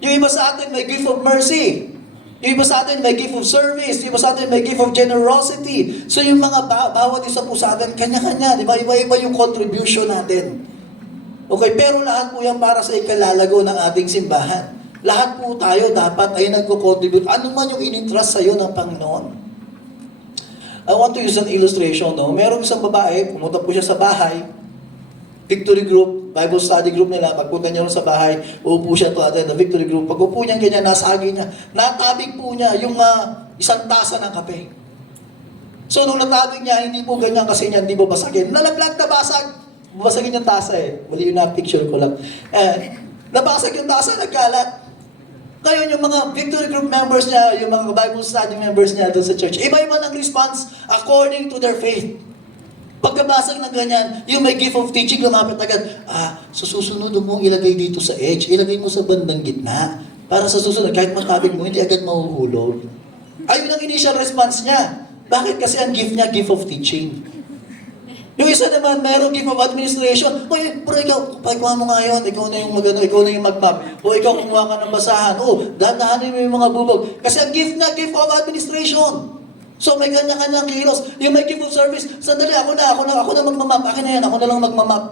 Yung iba sa atin may gift of mercy. Yung iba sa atin may gift of service. Yung iba sa atin may gift of generosity. So yung mga bawat isa po sa atin, kanya-kanya, di ba? Iba-iba yung contribution natin. Okay, pero lahat po yan para sa ikalalago ng ating simbahan. Lahat po tayo dapat ay nagko-contribute. Ano man yung in-entrust sa'yo ng Panginoon. I want to use an illustration, no? Merong isang babae, pumunta po siya sa bahay, Victory Group, Bible study group nila, pagpunta niya rin sa bahay, uupo siya to attend the Victory Group. Pag upo niya ganyan, nasagi niya, natabig po niya yung isang tasa ng kape. So nung natabig niya, hindi po ganyan kasi niya, hindi po basagin. Nalaglag na basag. Basagin yung tasa eh. Mali yung na-picture ko lang. Nabasag yung tasa, nagkalat. Ngayon, yung mga Victory Group members niya, yung mga Bible study members niya doon sa church, iba-iba ng response according to their faith. Pagkabasag ng ganyan, yung may gift of teaching, lumapit agad, sa susunod mong ilagay dito sa edge, ilagay mo sa bandang gitna, para sa susunod, kahit matabig mo, hindi agad mahuhulog. Ayun ang initial response niya. Bakit? Kasi ang gift niya, gift of teaching. Yung isa naman, mayroong gift of administration. Uy, pero ikaw, pagkuha mo nga yun, ikaw na yung magano, ikaw na yung mag-map. O ikaw kumuha ka ng basahan. O, dahan-dahanin mo yung mga bubog. Kasi ang gift na, gift of administration. So may kanya-kanyang kilos. Yung may gift of service, sandali, ako na magmamap. Akin na yan, ako na lang magmamap.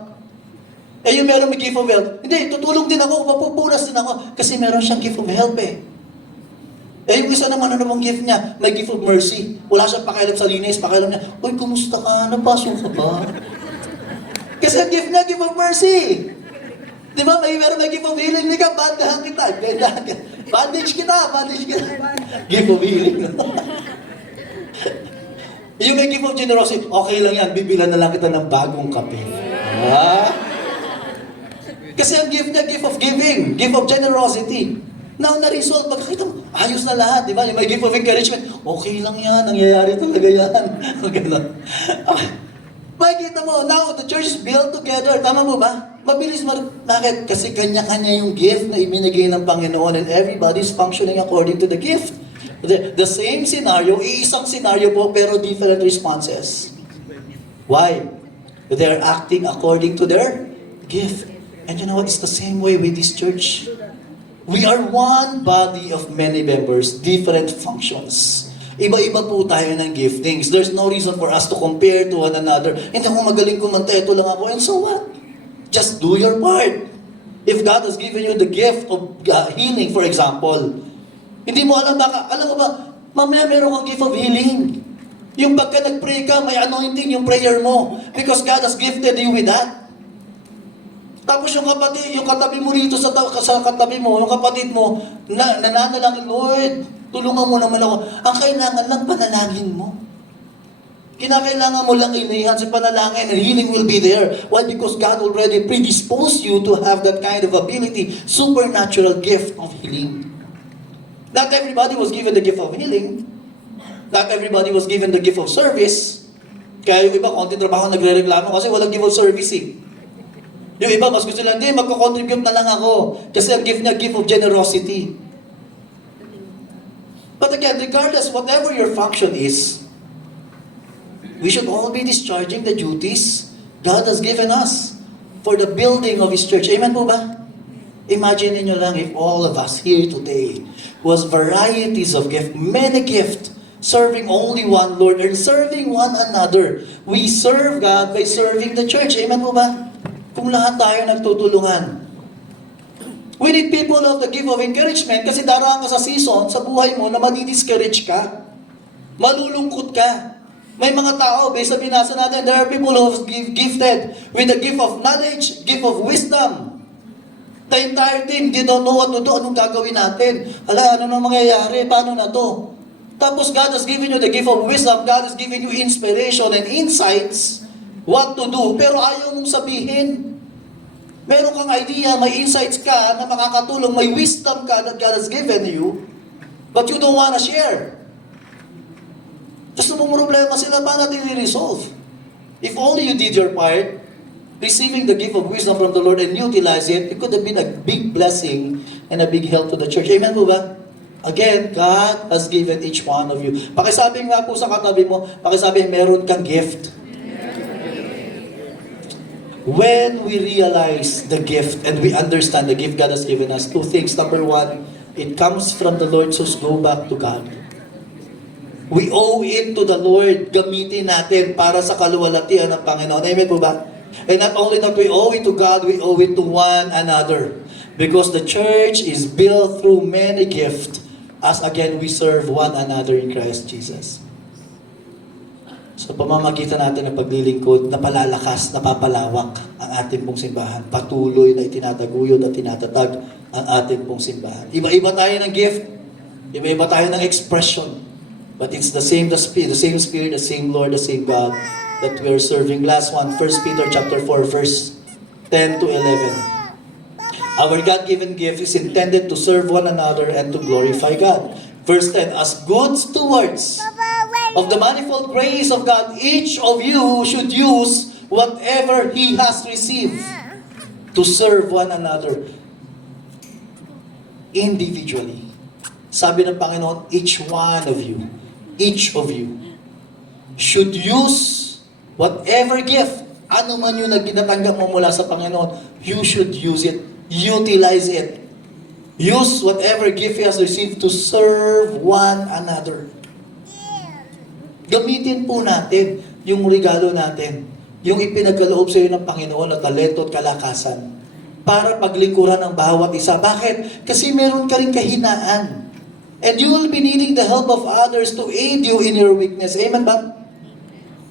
Eh yung meron may gift of help, hindi, tutulong din ako, mapupunas din ako. Kasi meron siyang gift of help eh. Eh yung isa naman, ano bang gift niya? May gift of mercy. Wala siyang pakialam sa linis, pakialam niya, uy, kumusta ka? Napasok ka ba? Kasi ang gift niya, gift of mercy. Di ba? May gift of healing. Hindi ka, bandahan kita. Bandage kita. Gift of healing. Yung may gift of generosity, okay lang yan, bibilan na lang kita ng bagong kape. Kasi ang gift niya, gift of giving, gift of generosity. Now, na-resolve, magkakita mo, ayos na lahat, di ba? Yung may gift of encouragement, okay lang yan, nangyayari talaga yan. Ganun. Makikita mo, now the church is built together. Tama mo ba? Mabilis bakit? Kasi kanya-kanya yung gift na ibinigay ng Panginoon and everybody's functioning according to the gift. The same scenario, iisang scenario po, pero different responses. Why? They are acting according to their gift. And you know what? It's the same way with this church. We are one body of many members, different functions. Iba-iba po tayo ng giftings. There's no reason for us to compare to one another. Hindi ako magaling kumanta, ito lang ako. And so what? Just do your part. If God has given you the gift of healing, for example, hindi mo alam mo ba, mamaya meron kang gift of healing. Yung pagka nag-pray ka, may anointing yung prayer mo. Because God has gifted you with that. Tapos yung katabi mo rito sa katabi mo, yung kapatid mo, nananalangin, Lord, tulungan mo naman ako. Ang kailangan lang, panalangin mo. Kinakailangan mo lang inihan sa panalangin and healing will be there. Why? Because God already predisposed you to have that kind of ability, supernatural gift of healing. Not everybody was given the gift of healing. Not everybody was given the gift of service. Kaya yung iba, konti trabaho nagre-reklamo kasi walang gift of service eh. Yung iba, mas gusto lang, hindi, magko-contribute na lang ako. Kasi ang gift niya, gift of generosity. But again, regardless, whatever your function is, we should all be discharging the duties God has given us for the building of His church. Amen po ba? Imagine niyo lang if all of us here today was varieties of gift, many gifts, serving only one Lord and serving one another. We serve God by serving the church. Amen po ba? Kung lahat tayo nagtutulungan. We need people of the gift of encouragement kasi daraan ka sa season sa buhay mo na madi-discourage ka. Malulungkot ka. May mga tao, based sa binasa natin, there are people who have gifted with the gift of knowledge, gift of wisdom. The entire team, they don't know what to do. Anong gagawin natin? Ano na mangyayari? Paano na to? Tapos God has given you the gift of wisdom. God has given you inspiration and insights what to do. Pero ayaw mong sabihin. Meron kang idea, may insights ka na makakatulong, may wisdom ka that God has given you, but you don't want to share. Tapos namang problema sila, paano natin i-resolve? If only you did your part, receiving the gift of wisdom from the Lord and utilize it, it could have been a big blessing and a big help to the church. Amen po ba? Again, God has given each one of you. Pakisabi nga po sa katabi mo, pakisabi, meron kang gift. When we realize the gift and we understand the gift God has given us, two things. Number one, it comes from the Lord, so go back to God. We owe it to the Lord. Gamitin natin para sa kaluwalhatian ng Panginoon. Amen po ba? And not only that we owe it to God, we owe it to one another. Because the church is built through many gifts as again we serve one another in Christ Jesus. Sa pamamagitan natin ng paglilingkod, napalalakas, napapalawak ang ating pong simbahan. Patuloy na itinataguyod at tinatatag ang ating pong simbahan. Iba-iba tayo ng gift. Iba-iba tayo ng expression. But it's the same Spirit, the same Lord, the same God that we are serving. Last one, 1 Peter chapter 4, verse 10 to 11. Our God-given gift is intended to serve one another and to glorify God. Verse 10, as good stewards of the manifold grace of God, each of you should use whatever he has received to serve one another individually. Sabi ng Panginoon, each of you should use whatever gift, ano man yung natanggap mo mula sa Panginoon, you should use it, utilize it. Use whatever gift you has received to serve one another. Gamitin po natin yung regalo natin, yung ipinagkaloob sa iyo ng Panginoon na talento at kalakasan para paglingkuran ng bawat isa. Bakit? Kasi meron ka rin kahinaan. And you will be needing the help of others to aid you in your weakness. Amen ba?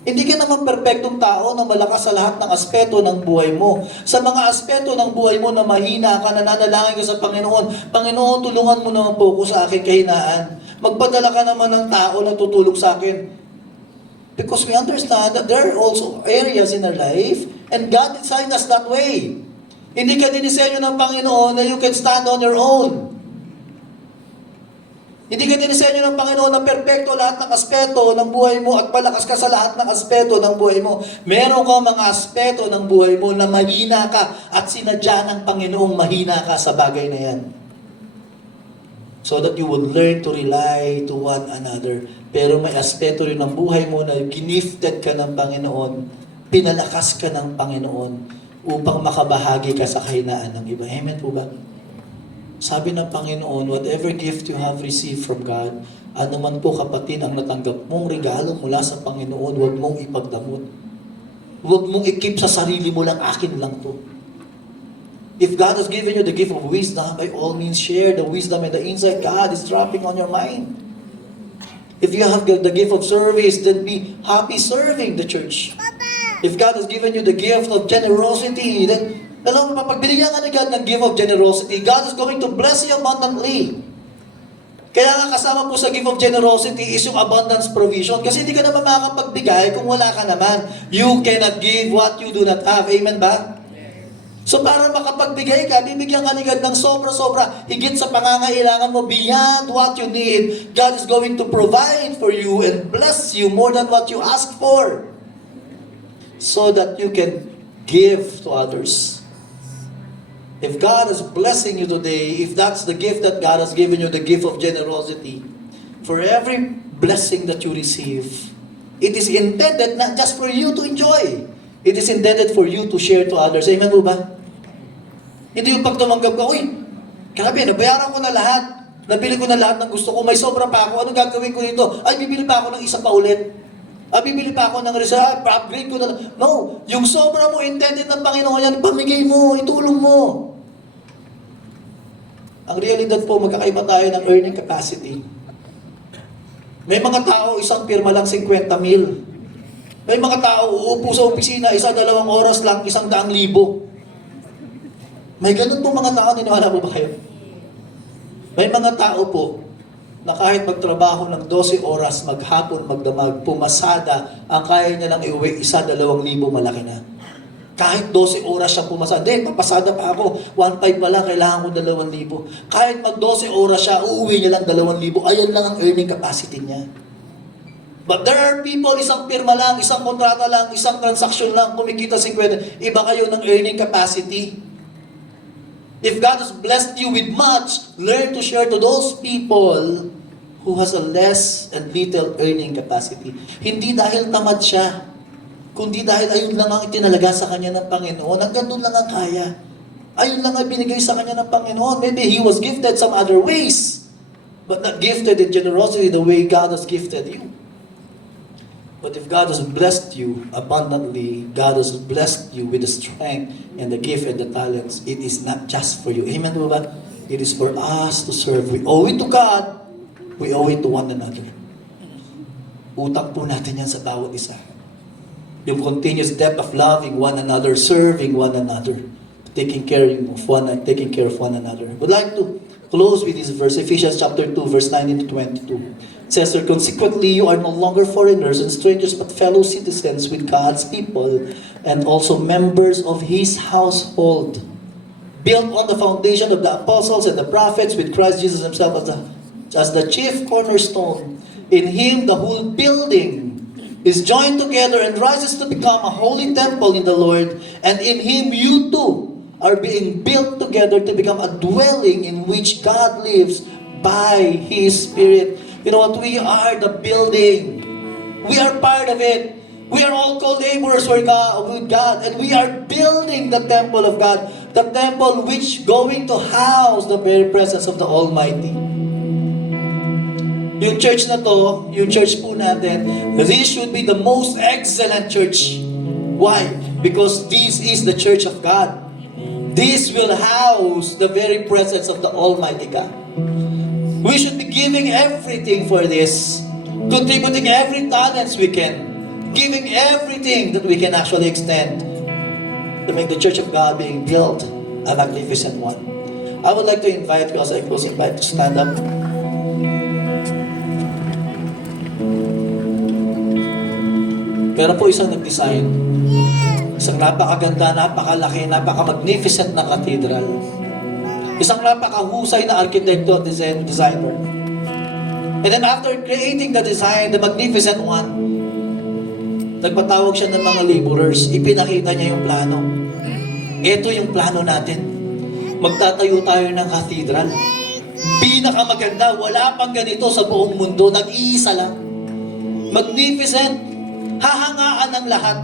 Hindi ka naman perpektong tao na malakas sa lahat ng aspeto ng buhay mo. Sa mga aspeto ng buhay mo na mahina ka, nananalangin ka sa Panginoon, Panginoon, tulungan mo naman po ko sa aking kahinaan. Magpadala ka naman ng tao na tutulong sa akin. Because we understand that there are also areas in our life and God designed us that way. Hindi ka dinisenyo ng Panginoon na you can stand on your own. Hindi ka dinisenyo ng Panginoon na perpekto lahat ng aspeto ng buhay mo at palakas ka sa lahat ng aspeto ng buhay mo. Meron ka mga aspeto ng buhay mo na mahina ka at sinadya ng Panginoong mahina ka sa bagay na yan. So that you will learn to rely to one another. Pero may aspeto rin ng buhay mo na ginifted ka ng Panginoon, pinalakas ka ng Panginoon upang makabahagi ka sa kahinaan ng iba. Amen po ba? Sabi ng Panginoon, whatever gift you have received from God, ano man po kapatid ang natanggap mong regalo mula sa Panginoon, huwag mong ipagdamot. Huwag mong ikip sa sarili mo lang, akin lang to. If God has given you the gift of wisdom, by all means share the wisdom and the insight God is dropping on your mind. If you have the gift of service, then be happy serving the church. If God has given you the gift of generosity, then alam mo, pag binigyan ka ni God ng gift of generosity, God is going to bless you abundantly. Kaya nga kasama po sa gift of generosity is yung abundance provision. Kasi hindi ka naman makakapagbigay kung wala ka naman. You cannot give what you do not have. Amen ba? So para makapagbigay ka, bibigyan ka ni God ng sobra-sobra, higit sa pangangailangan mo, beyond what you need. God is going to provide for you and bless you more than what you ask for. So that you can give to others. If God is blessing you today, if that's the gift that God has given you, the gift of generosity, for every blessing that you receive, it is intended not just for you to enjoy. It is intended for you to share to others. Amen po ba? Hindi yung pag tumanggap ka, uy, grabe, nabayaran ko na lahat. Nabili ko na lahat ng gusto ko. May sobra pa ako. Ano gagawin ko dito? Ay, bibili pa ako ng isa pa ulit. Bibili pa ako ng reserve, upgrade ko na. No, yung sobra mo, intended ng Panginoon yan, pamigay mo, itulong mo. Ang realidad po, magkakaiba tayo ng earning capacity. May mga tao, isang pirma lang, 50,000. May mga tao, uupo sa opisina, 1-2 oras lang, 100,000. May ganun po mga tao, niniwala po ba kayo? May mga tao po, na kahit magtrabaho ng 12 oras, maghapon, magdamag, pumasada, ang kaya niya lang iuwi, 1-2,000, malaki na. Kahit 12 oras siya pumasada, papasada pa ako, 1,500 pa lang, kailangan ko 2,000. Kahit mag 12 oras siya, uuwi niya lang 2,000. Ayan lang ang earning capacity niya. But there are people, isang pirma lang, isang kontrata lang, isang transaction lang, kumikita 50. Iba kayo ng earning capacity. If God has blessed you with much, learn to share to those people who has a less and little earning capacity. Hindi dahil tamad siya, kundi dahil ayun lang ang itinalaga sa kanya ng Panginoon. Hanggang doon lang ang kaya. Ayun lang ang binigay sa kanya ng Panginoon. Maybe he was gifted some other ways, but not gifted in generosity the way God has gifted you. But if God has blessed you abundantly, God has blessed you with the strength and the gift and the talents, it is not just for you. Amen ba? It is for us to serve. We owe it to God. We owe it to one another. Utang po natin yan sa bawat isa. Yung continuous depth of loving one another, serving one another, taking care of one another. Would like to close with this verse, Ephesians chapter 2, verse 19 to 22. It says there, consequently, you are no longer foreigners and strangers, but fellow citizens with God's people and also members of His household, built on the foundation of the apostles and the prophets, with Christ Jesus Himself as the chief cornerstone. In Him, the whole building is joined together and rises to become a holy temple in the Lord, and in Him you too are being built together to become a dwelling in which God lives by His Spirit. You know what? We are the building. We are part of it. We are all co-laborers with God, and we are building the temple of God, the temple which going to house the very presence of the Almighty. Yung church na to, yung church po natin, this should be the most excellent church. Why? Because this is the church of God. This will house the very presence of the Almighty God. We should be giving everything for this, contributing every talents we can, giving everything that we can actually extend to make the church of God being built a magnificent one. I would like to invite you, as I close, invite to stand up. Pero po isang nag-design. Isang napakaganda, napakalaki, napaka-magnificent na cathedral. Isang napakahusay na arkitekto at designer. And then after creating the design, the magnificent one, nagpatawag siya ng mga laborers, ipinakita niya yung plano. Ito yung plano natin. Magtatayo tayo ng cathedral. Pinakamaganda, wala pang ganito sa buong mundo, nag-iisa lang. Magnificent, hahangaan ng lahat,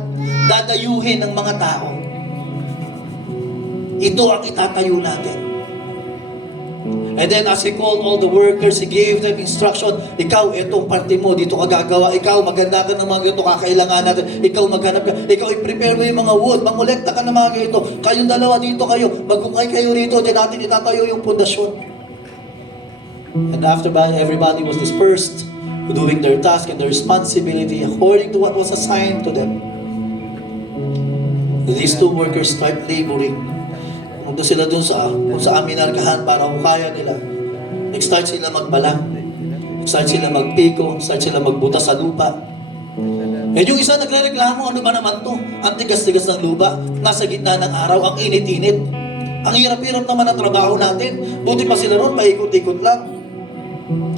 dadayuhin ng mga tao. Ito ang itatayo natin. And then as He called all the workers, He gave them instruction. Ikaw, itong parte mo, dito ka gagawa. Ikaw, maganda ka ng mga ganito, kakailangan natin. Ikaw, maghanap ka. Ikaw, i-prepare mo yung mga wood. Mangolekta ka ng mga ganito. Kayong dalawa dito kayo. Magkukay kayo rito. Diyan natin itatayo yung pundasyon. And after everybody was dispersed, doing their task and their responsibility according to what was assigned to them, these two workers started laboring. Punta sila dun kung saan minarkahan para kaya nila. Nag-start sila magbalang. Nag-start sila magpiko. Nag-start sila magbuta sa lupa. And yung isa nagre-reklamo, ano ba naman to? Ang tigas-tigas ng lupa. Nasa gitna ng araw, ang init-init. Ang hirap-hirap naman ang trabaho natin. Buti pa sila ron, paikot-ikot lang.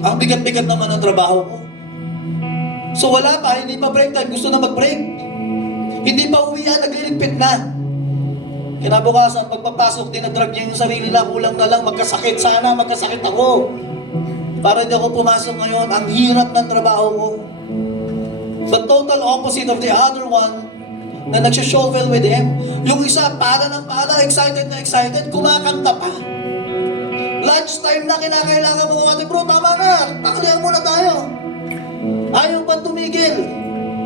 Ang bigat-bigat naman ang trabaho ko. So wala pa, hindi pa break time. Gusto na mag-break. Hindi pa uwian, nagliligpit na. Kinabukasan, pagpapasok, dinadrag niya yung sarili na, kulang na lang, magkasakit. Sana magkasakit ako. Para hindi ako pumasok ngayon, ang hirap ng trabaho ko. The total opposite of the other one na nagsishovel with him. Yung isa, para ng para, excited na excited, kumakanta pa. Lunchtime na, kinakailangan mo kumati, bro, tama na, taklihan muna tayo. Ayaw pa tumigil.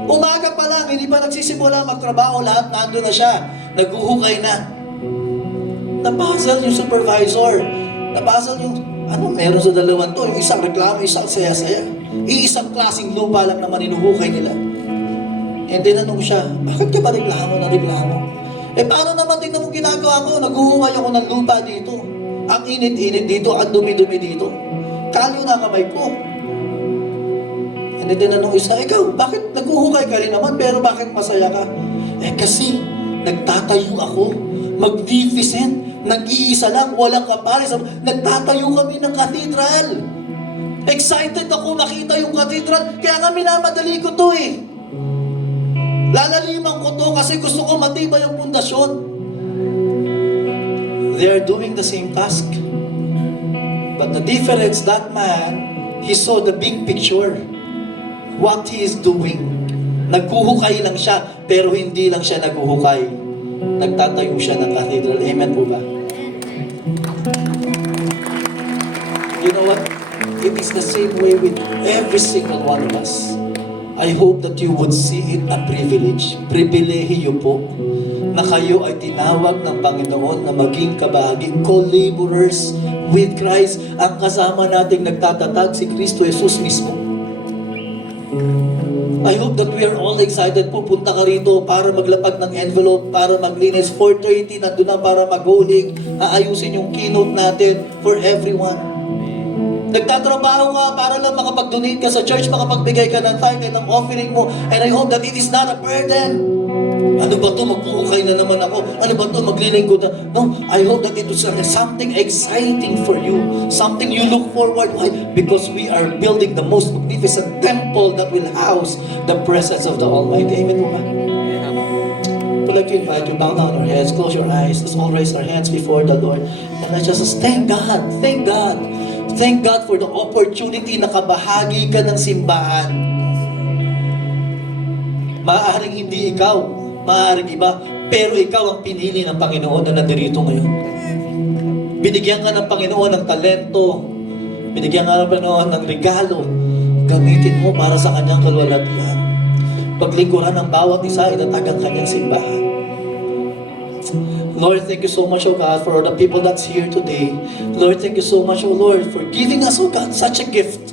Umaga pa lang, hindi pa nagsisimula magtrabaho, lahat nandun na siya. Naghuhukay na. Napuzzle yung supervisor. Napuzzle yung, meron sa dalawang to. Yung isang reklamo, isang saya-saya. Iisang klaseng lupa lang naman inuhukay nila. And tinanong siya, bakit ka ba reklamo na reklamo? Paano naman tingnan mo ginagawa ko? Naghuhukay ako ng lupa dito. Ang init-init dito, ang dumi-dumi dito. Kalyo na kamay ko. And then tinanong isa, ikaw, bakit naghuhukay ka rin naman, pero bakit masaya ka? Kasi nagtatayo ako, magnificent, nag-iisa lang, walang kapares. Nagtatayo kami ng cathedral. Excited ako makita yung cathedral, kaya nga minamadali ko to eh. Lalaliman ko to kasi gusto ko matibay yung pundasyon. They are doing the same task. But the difference, that man, he saw the big picture. What he is doing. Naghuhukay lang siya, pero hindi lang siya naghuhukay. Nagtatayo siya ng cathedral. Amen po ba? You know what? It is the same way with every single one of us. I hope that you would see it a privilege. Pribilehiyo po na kayo ay tinawag ng Panginoon na maging kabahaging co-laborers with Christ. Ang kasama nating nagtatatag si Kristo Jesus mismo. I hope that we are all excited. Pupunta ka rito para maglapag ng envelope, para maglinis. 4:30, nandun na para maghuling. Aayusin yung keynote natin for everyone. Nagtatrabaho ka para lang makapag-donate ka sa church, makapagbigay ka ng tithe and ng offering mo. And I hope that it is not a burden. Ano ba to? Mag-uukay na naman ako. Ano ba to? Maglilingkod na. No, I hope that it is something exciting for you. Something you look forward. Why? Because we are building the most magnificent temple that will house the presence of the Almighty. Amen. I'd like to invite you, bow down our heads, close your eyes. Let's all raise our hands before the Lord. And let's just thank God. Thank God. Thank God for the opportunity na kabahagi ka ng simbahan. Maaaring hindi ikaw, maaaring iba, pero ikaw ang pinili ng Panginoon na nandirito ngayon. Binigyan ka ng Panginoon ng talento, binigyan ka ng Panginoon ng regalo, gamitin mo para sa kanyang kalwalhatian. Paglingkuran ng bawat isa, itatag ang kanyang simbahan. Lord, thank you so much, oh God, for the people that's here today. Lord, thank you so much, oh Lord, for giving us, oh God, such a gift.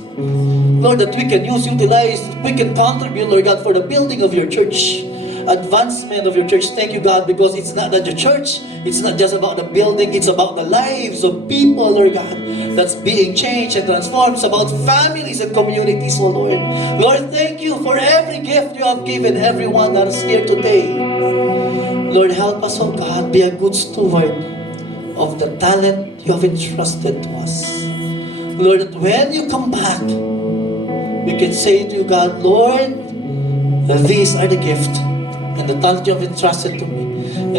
Lord, that we can utilize, we can contribute, Lord God, for the building of your church, advancement of your church. Thank you, God, because it's not that the church, it's not just about the building, it's about the lives of people, Lord God, that's being changed and transformed. It's about families and communities, oh Lord. Lord, thank you for every gift you have given everyone that is here today. Lord, help us, oh God, be a good steward of the talent you have entrusted to us. Lord, that when you come back, we can say to you, God, Lord, these are the gift and the talent you have entrusted to me.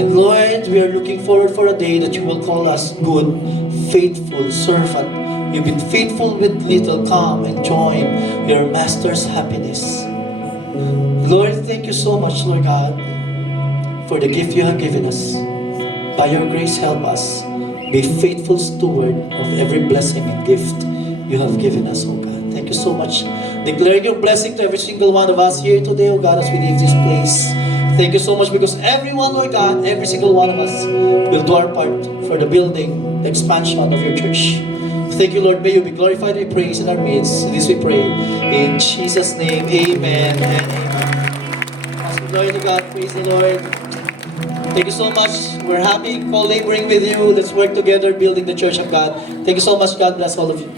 And Lord, we are looking forward for a day that you will call us good, faithful servant. You've been faithful with little, come and join your master's happiness. Lord, thank you so much, Lord God, for the gift you have given us. By your grace, help us be faithful steward of every blessing and gift you have given us, oh God. Thank you so much. Declare your blessing to every single one of us here today, oh God, as we leave this place. Thank you so much because everyone, Lord God, every single one of us will do our part for the building, the expansion of your church. Thank you, Lord. May you be glorified and praised in our midst. This we pray. In Jesus' name, amen and amen. Glory to God. Praise the Lord. Thank you so much. We're happy co-laboring with you. Let's work together building the church of God. Thank you so much. God bless all of you.